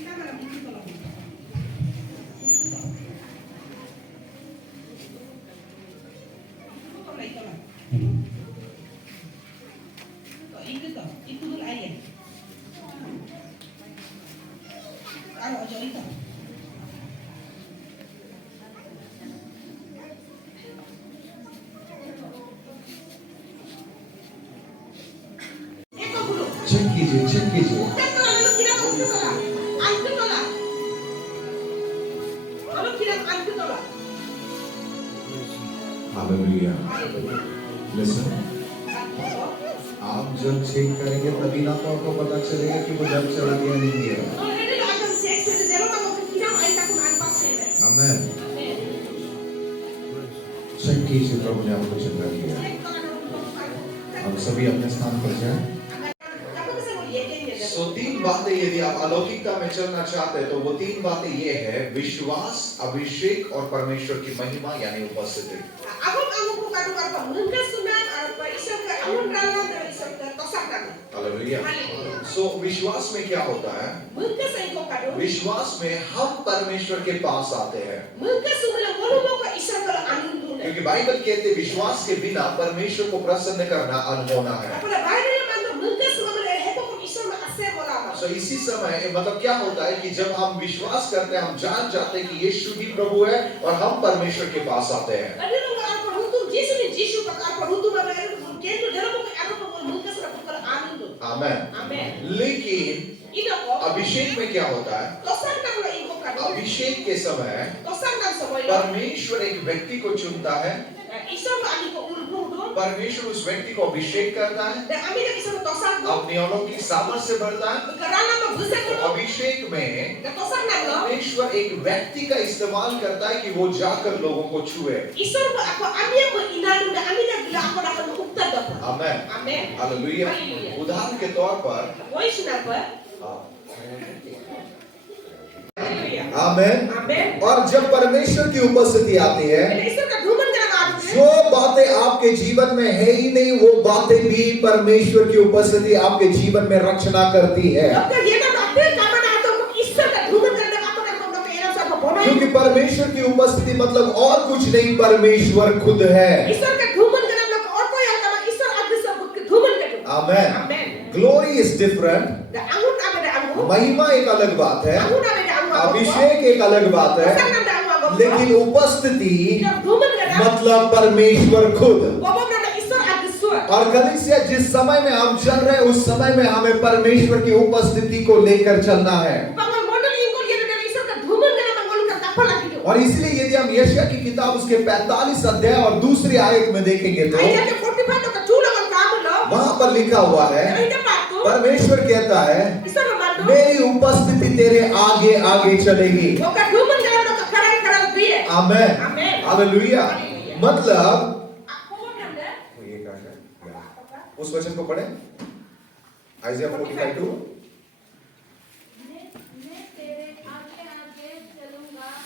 Ila na naman ito ka lang. Ito lang ito lang. Ito dulu ayan. Ano aja ito. Ito dulu. Check कीजिए Ito lang ano kinakot ko lang. Ang ito lang. Ano kinakot ko lang. Hallelujah listen Ako. आप जब check करेंगे तभी ना तो आपको पता चलेगा कि वो जब चला गया नहीं गया No, hindi lang ang sex with the dalawa mo kinang ay ta kung anpas nila. Amen check कीजिए प्रभु ने आपको चंगा किया हम सभी अपने स्थान पर जाएं तो तीन बातें यदि आप अलौकिकता में चलना चाहते हैं तो वो तीन बातें ये है विश्वास अभिषेक और परमेश्वर की महिमा यानी उपस्थिति हालेलुया सो विश्वास में क्या होता है विश्वास में हम परमेश्वर के पास आते हैं क्योंकि बाइबल कहते हैं विश्वास के बिना परमेश्वर को प्रसन्न करना अनहोना है तो इसी समय मतलब क्या होता है कि जब हम विश्वास करते हैं हम जान जाते हैं कि यीशु ही प्रभु है और हम परमेश्वर के पास आते हैं आमेन लेकिन अभिषेक में क्या होता है अभिषेक के समय परमेश्वर एक व्यक्ति को चुनता है परमेश्वर उस व्यक्ति को अभिषेक करता है अपनी अलौकिक सामर्थ से भरता है तो अभिषेक में परमेश्वर एक व्यक्ति का इस्तेमाल करता है कि वो जाकर लोगों को छुए आमेन हालेलुया उदाहरण के तौर पर आमेन और जब परमेश्वर की उपस्थिति आती है जो बातें आपके जीवन में है ही नहीं वो बातें भी परमेश्वर की उपस्थिति आपके जीवन में रचना करती है क्योंकि परमेश्वर की उपस्थिति मतलब और कुछ नहीं परमेश्वर खुद है आमेन ग्लोरी इज डिफरेंट महिमा एक अलग बात है अभिषेक एक अलग बात है लेकिन उपस्थिति मतलब परमेश्वर खुद और कलीसिया जिस समय में हम चल रहे हैं उस समय में हमें परमेश्वर की उपस्थिति को लेकर चलना है और इसलिए यदि हम यशायाह की किताब उसके 45 अध्याय और दूसरी आयत में देखेंगे तो वहां पर लिखा हुआ है परमेश्वर कहता है मेरी उपस्थिति तेरे आगे आगे चलेगी आमेन हालेलुया मतलब ये क्या है उस वचन को पढ़ें आइज़िया 45:2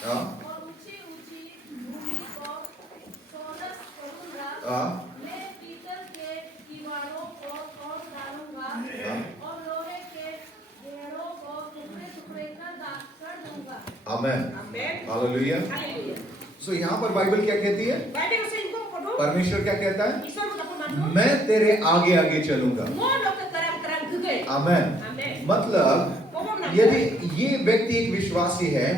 हाँ हाँ आमेन हालेलुया सो यहाँ पर बाइबल क्या कहती है परमेश्वर क्या कहता है मैं तेरे आगे आगे चलूंगा आमेन मतलब यदि ये व्यक्ति एक विश्वासी है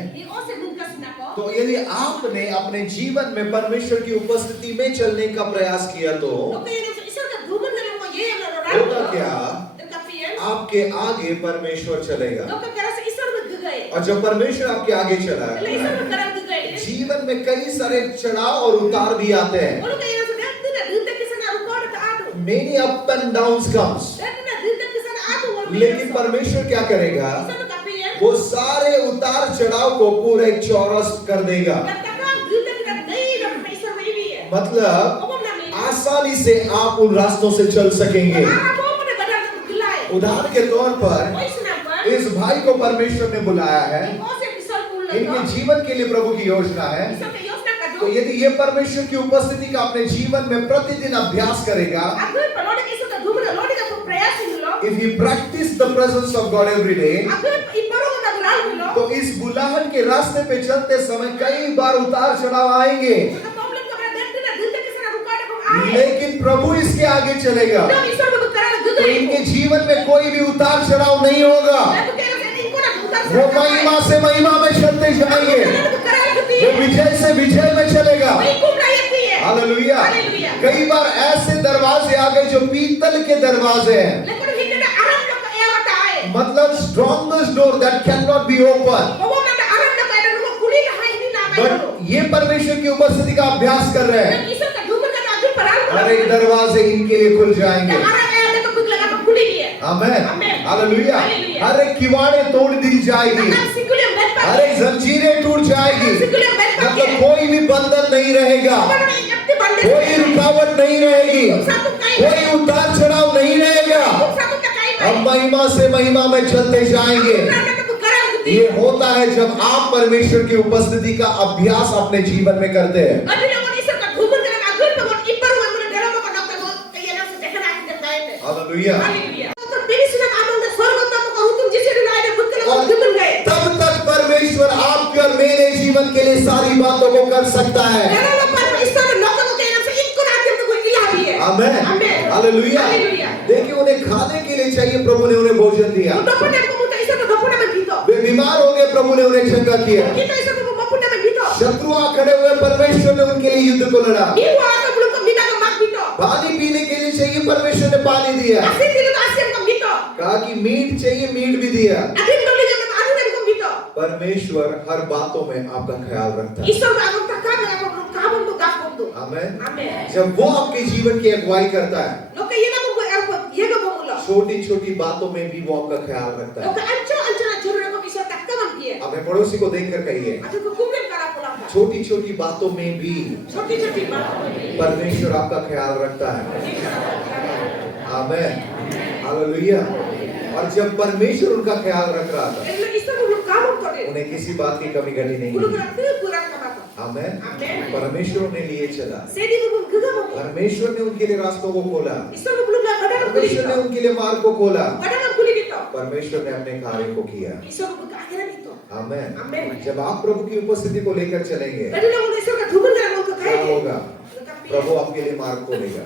तो यदि आपने अपने जीवन में परमेश्वर की उपस्थिति में चलने का प्रयास किया तो होगा क्या आपके आगे परमेश्वर चलेगा और जब परमेश्वर आपके आगे चला जीवन में कई सारे चढ़ाव और उतार भी आते हैं many up and downs comes लेकिन परमेश्वर क्या करेगा वो सारे उतार चढ़ाव को पूरा एक चौरस कर देगा। Katakan kita tidak naik dapat Islam ini ya. मतलब Umum nama ini. आसानी से आप उन रास्तों से चल सकेंगे। Karena mau pada badan gelai. उदाहरण के तौर पर Oi kenapa? इस भाई को परमेश्वर ने बुलाया है, Oh saya bisa pulang. इनके जीवन के लिए प्रभु की योजना है। Bisa ke Yosna तो kado. यदि ये परमेश्वर की उपस्थिति का अपने जीवन में प्रतिदिन अभ्यास करेगा, Agar pelode Islam ka dumuna lode ka प्रयास dulu. if he practice the presence of God every day, Agar ibaru ka nagural dulu. तो इस बुलाहट के रास्ते पे चलते समय कई बार उतार चढ़ाव आएंगे, Jika problem ka berada di dinta ke sana ruka ada kong ay. लेकिन प्रभु इसके आगे चलेगा। Dong Islam betul karena तो gedai. इनके जीवन में कोई भी उतार चढ़ाव नहीं होगा। Lalu kaya sa ko na buta वो महिमा से महिमा में चलते जाएंगे, वो विजय से विजय में चलेगा। हालेलुया। हालेलुया। कई बार ऐसे दरवाजे आ गए जो पीतल के दरवाजे हैं, मतलब strongest door that can not be open, but ये परमेश्वर की उपस्थिति का अभ्यास कर रहे हैं, हर एक दरवाजे इनके लिए खुल जाएंगे। आमेन। हालेलुया। हर एक किवाड़े तोड़ दी जाएगी, हर एक जंजीरें टूट जाएगी, मतलब कोई भी बंधन नहीं रहेगा, कोई रुकावट नहीं रहेगी, कोई उतार चढ़ाव नहीं रहेगा। हम महिमा से महिमा में चलते जाएंगे। ये होता है जब आप परमेश्वर की उपस्थिति का अभ्यास अपने जीवन में करते हैं। हालेलुया। तब तक परमेश्वर आपके और मेरे जीवन के लिए सारी बातों को कर सकता है। आमेन। हालेलुया। देखिए उन्हें खाने के लिए चाहिए, प्रभु ने उन्हें भोजन दिया। वे बीमार हो गए, प्रभु ने उन्हें चंगा किया। शत्रु खड़े हुए, परमेश्वर ने उनके लिए युद्ध को लड़ा। पानी पीने के लिए चाहिए, परमेश्वर ने पानी दिया। कहा कि मीट चाहिए, मीट भी दिया। परमेश्वर हर बातों में आपका ख्याल रखता है। आमेन। जब वो आपके जीवन की अगुवाई करता है, छोटी छोटी बातों में भी वो आपका ख्याल रखता है। अपने पड़ोसी को देखकर कहिए, छोटी छोटी बातों में भी परमेश्वर आपका ख्याल रखता है। आमेन। हालेलुया। और जब परमेश्वर उनका ख्याल रख रहा था, उन्हें किसी बात की कमी घटी नहीं। आमेन। परमेश्वर ने लिए चला, परमेश्वर ने उनके लिए रास्तों को खोला, परमेश्वर ने उनके लिए मार्ग को खोला, परमेश्वर ने अपने कार्य को किया। आमेन। जब आप प्रभु की उपस्थिति को लेकर चलेंगे, क्या होगा? प्रभु आपके लिए मार्ग खोलेगा,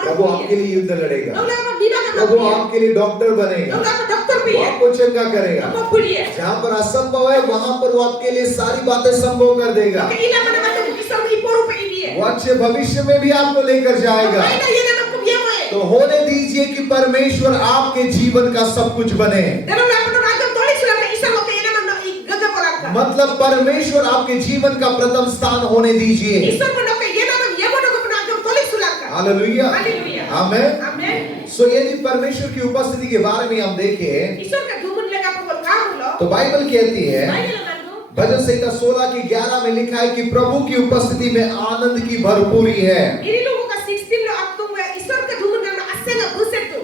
प्रभु आपके लिए युद्ध लड़ेगा, प्रभु आपके लिए डॉक्टर बनेगा, वो आपको चंगा करेगा। जहाँ पर असंभव है वहाँ पर वो आपके लिए सारी बातें संभव कर देगा। वो अच्छे भविष्य में भी आपको लेकर जाएगा। तो होने दीजिए कि परमेश्वर आपके जीवन का सब कुछ बने। मतलब परमेश्वर आपके जीवन का प्रथम स्थान होने दीजिए। हालेलुया। आमेन। सो यदि परमेश्वर की उपस्थिति के बारे में हम देखें, तो बाइबल कहती है, भजन संहिता 16:11 में लिखा है कि प्रभु की उपस्थिति में आनंद की भरपूरी है।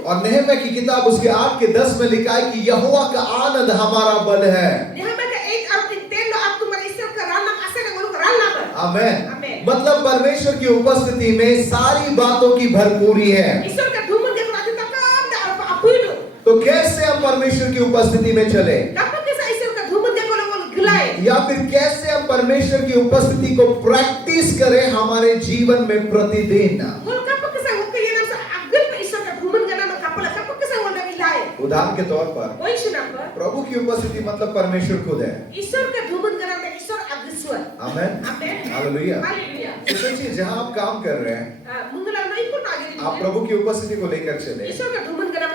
और नहम्याह की किताब उसके 8:10 में लिखा है कि यहोवा का आनंद हमारा बल है। आमेन। मतलब परमेश्वर की उपस्थिति में सारी बातों की भरपूरी है। तो कैसे हम परमेश्वर की उपस्थिति में चले, या फिर कैसे हम परमेश्वर की उपस्थिति को प्रैक्टिस करें हमारे जीवन में प्रतिदिन? उदाहरण के तौर पर प्रभु की उपस्थिति मतलब परमेश्वर खुद है। आमेन। हालेलुया। तो सोचिए, जहाँ आप काम कर रहे हैं, आप प्रभु की उपस्थिति को लेकर चले,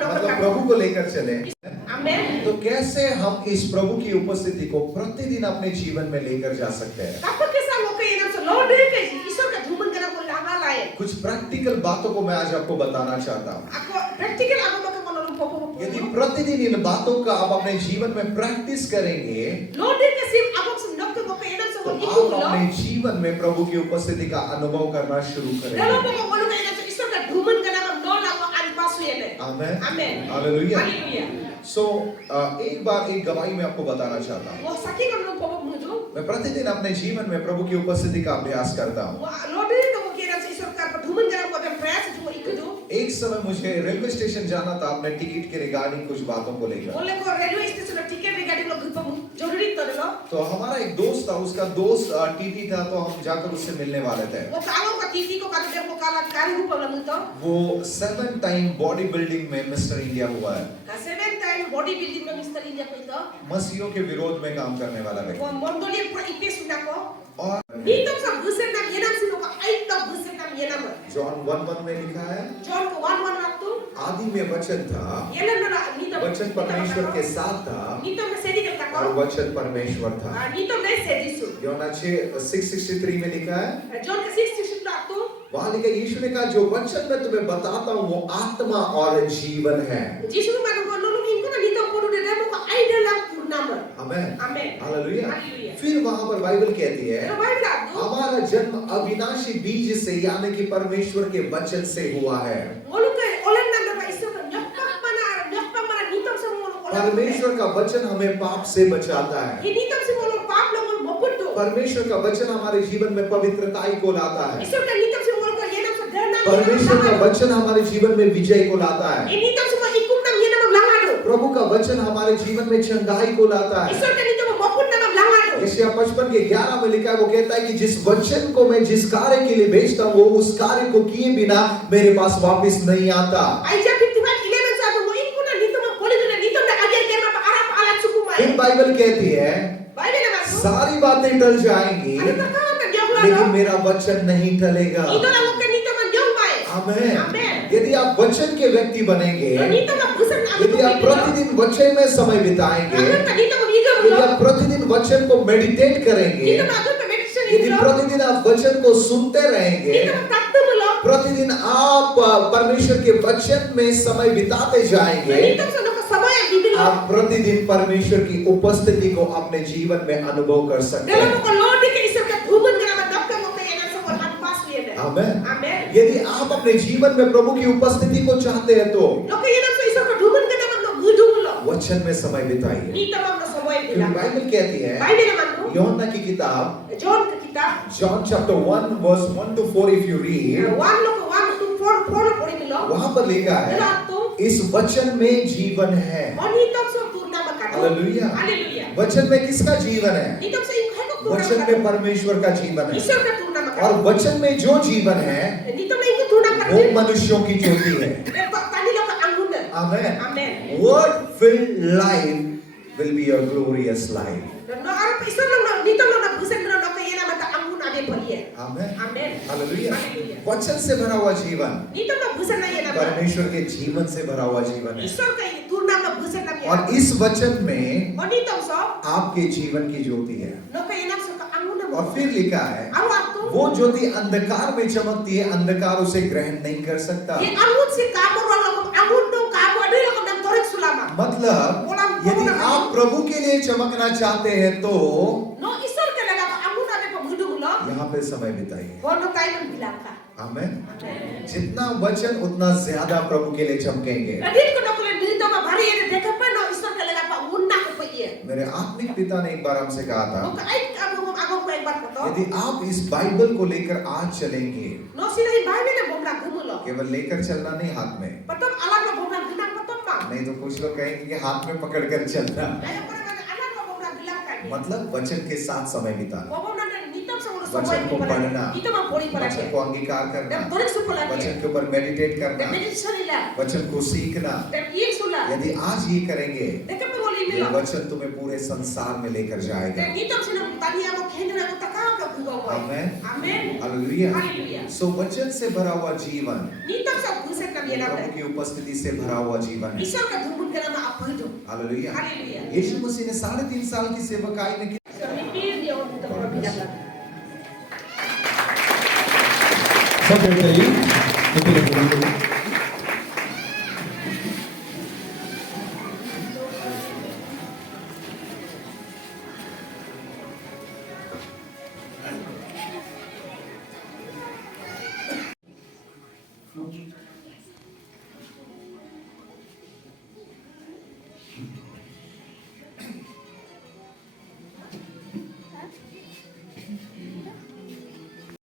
मतलब प्रभु को लेकर चले। तो कैसे हम इस प्रभु की उपस्थिति को प्रतिदिन अपने जीवन में लेकर जा सकते हैं? कुछ प्रैक्टिकल बातों को मैं आज आपको बताना चाहता हूँ। यदि प्रतिदिन इन बातों का आप अपने जीवन में प्रैक्टिस करेंगे Lord dia kasi abang sendok ke bapa edan sa तो iku आप lo. अपने जीवन में प्रभु की उपस्थिति का अनुभव करना शुरू Dalam करेंगे। pokok walu ka edan sa isor ka duman ka na no na mo anpasu yene. आमेन Amen. हालेलुया। Hallelujah. सो एक बार एक गवाही मैं आपको बताना चाहता हूँ। Wah sakit kan lo pokok muju. मैं प्रतिदिन अपने जीवन में प्रभु की उपस्थिति का अभ्यास करता हूँ। Wah Lord dia ko ke edan sa isor ka duman ka na mo ben prayers ju iku ju. एक समय मुझे रेलवे स्टेशन जाना था अपने टिकट के रिगार्डिंग कुछ बातों को लेकर। Oleh ko railway station na ticket regarding lo gupa joruri to lo. तो हमारा एक दोस्त था, उसका दोस्त टीटी था, तो हम जाकर उससे मिलने वाले थे। Wah kalau ka TV ko ka de ko kala kari gupa lo muto. वो 7 टाइम बॉडी बिल्डिंग में मिस्टर इंडिया हुआ है। Ka 7 time body building na Mr. India ko ito. मसीहों के विरोध में काम करने वाला व्यक्ति। Wah mondoli pro ipes na ko. और Dito sa busen na yenam sino ka ay to busen na yenam. John 1:1 में लिखा है, John ko 1:1 raktu. आदि में वचन था, Yelan na nito. वचन परमेश्वर के साथ था Nito na sedi ka और ko. वचन परमेश्वर था। Nito na sedi su. योना 6:63 में लिखा है, John ka 66 raktu. वहां लिखा यीशु ने कहा जो वचन मैं तुम्हें बताता हूँ वो आत्मा और जीवन है। Jesus ko manu ko nulungin ko na nito ko de demo ko ay de lang purnama. आमेन Amen. हालेलुया। Hallelujah. फिर वहां पर बाइबल कहती है, Pero Bible raktu. हमारा जन्म अविनाशी बीज से यानी कि परमेश्वर के वचन से हुआ है। Ngolu kay olen na na iso ka nyakpak mana nito sa mo ko. परमेश्वर का वचन हमें पाप से बचाता है। Nito sa mo pap lo mo mopunto. परमेश्वर का वचन हमारे जीवन में पवित्रताई को लाता है। Iso ka nito sa mo ko yenam sa dana. परमेश्वर का वचन हमारे जीवन में विजय को लाता है। Nito sa mo ikum na yenam langado. प्रभु का वचन हमारे जीवन में चंगाई को लाता है। Iso ka nito mo mopun na langado. यशायाह 55 के 11 में लिखा है, वो कहता है कि जिस वचन को मैं जिस कार्य के लिए भेजता हूँ वो उस कार्य को किए बिना मेरे पास वापस नहीं आता। Isaiah 51:11 sa mo ikum na nito mo poli na nito na ajar ke ma arap alat sukumay. फिर बाइबल कहती है Bible na maso. सारी बातें टल जाएंगी Ano ka ka na diog लेकिन la. मेरा वचन नहीं टलेगा। Ito na mo ka nito man diog bay. आमेन। Amen. यदि आप वचन के व्यक्ति बनेंगे, Nito na busan na यदि आप प्रतिदिन वचन में समय बिताएंगे, Ano ka dito mo igo यदि lo. आप प्रतिदिन वचन को मेडिटेट करेंगे, Dito ma ka meditation यदि ito. प्रतिदिन आप वचन को सुनते रहेंगे, Dito mo takto mo lo. प्रतिदिन आप परमेश्वर के वचन में समय बिताते जाएंगे, Dito sa no ka sabay ang bibilo. आप प्रतिदिन परमेश्वर की उपस्थिति को अपने जीवन में अनुभव कर सकते Dalam हैं। mo ka Lord ka isang ka duman ka na madakka mo kay yan sa kon anpas yan. आमेन। Amen. यदि आप अपने जीवन में प्रभु की उपस्थिति को चाहते हैं तो Lo kay yan sa isang ka duman ka naman no gudu mo lo. वचन में समय बिताइए। Dito mo na sabay क्योंकि bila. बाइबल कहती है, Bible naman no. यूहन्ना की किताब John ka kita. John chapter 1 verse 1 to 4 if you read, 1 lo ka 1 to 4 lo pori mo lo. वहां पर लिखा है इस वचन में जीवन है। Dito sa turna makato. Hallelujah. Hallelujah. वचन में किसका जीवन है? Dito sa imo hay ko वचन turna में makato. परमेश्वर का जीवन है। Isang ka turna और makato. वचन में जो जीवन है Dito na imo turna वो makato. मनुष्यों की ज्योति है। Pero kanila ka angunan. Amen. Amen. Word filled life will be a glorious life. No arap isa lang na dito lang na busan na kay na mata angun ade paliye. Amen. Amen. Hallelujah. Hallelujah. वचन से भरा हुआ जीवन Dito na busan na yan na. परमेश्वर के जीवन से भरा हुआ जीवन है। Isor kay turna na busan na और yan. इस वचन में O dito so आपके जीवन की ज्योति है। no kay na so ka angun और na. फिर लिखा है Awat to. वो ज्योति अंधकार में चमकती है, अंधकार उसे ग्रहण नहीं कर सकता। Di angun si kamo ro ko angun do kamo ado ko nang torek sulama. मतलब यदि आप प्रभु के लिए चमकना चाहते हैं तो No isor ka laga ka angun ade pa gudu lo. यहाँ पे समय बिताइए। Kono kay nang bilang ka. आमेन। Amen. जितना वचन उतना ज्यादा प्रभु के लिए चमकेंगे। Adit ko na kule dito ma bari ede dekha pa no isor ka laga pa unna ko pa iye. मेरे आत्मिक पिता ने एक बार हमसे कहा था, No ka ay agong ko ekbar ko to. यदि आप इस बाइबल को लेकर आज चलेंगे, No sila yung Bible na bumra gumulo. केवल लेकर चलना नहीं हाथ में, Patom alam na bumra gilang patom pa. नहीं तो कुछ लोग कहेंगे कि हाथ में पकड़ कर चलना, Ayaw ko naman alam na bumra gilang ka. मतलब वचन के साथ समय बिताना, Wabong na nitam sa ulo sa वचन को पढ़ना, Dito man puri pala वचन siya. को अंगीकार करना, Dan tulik sa pula वचन siya. के ऊपर मेडिटेट Dan करना, meditation nila. वचन को सीखना। Dan iyan sula. यदि आज ये करेंगे, Deka pa wali ये nila. वचन तुम्हें पूरे संसार में लेकर जाएगा। Dan nitam sila taniya mo khendra mo taka ka bugaw ko. Amen. Amen. Hallelujah. Hallelujah. सो वचन से भरा हुआ जीवन Nitam sa buset na biyan प्रभु natin. की उपस्थिति से भरा हुआ जीवन है। Isang ka dumun ka na maapudo. Hallelujah. Hallelujah. यीशु मसीह ने 3.5 साल की सेवकाई में So repeat niyo dito para bilang. Secretary, कुछ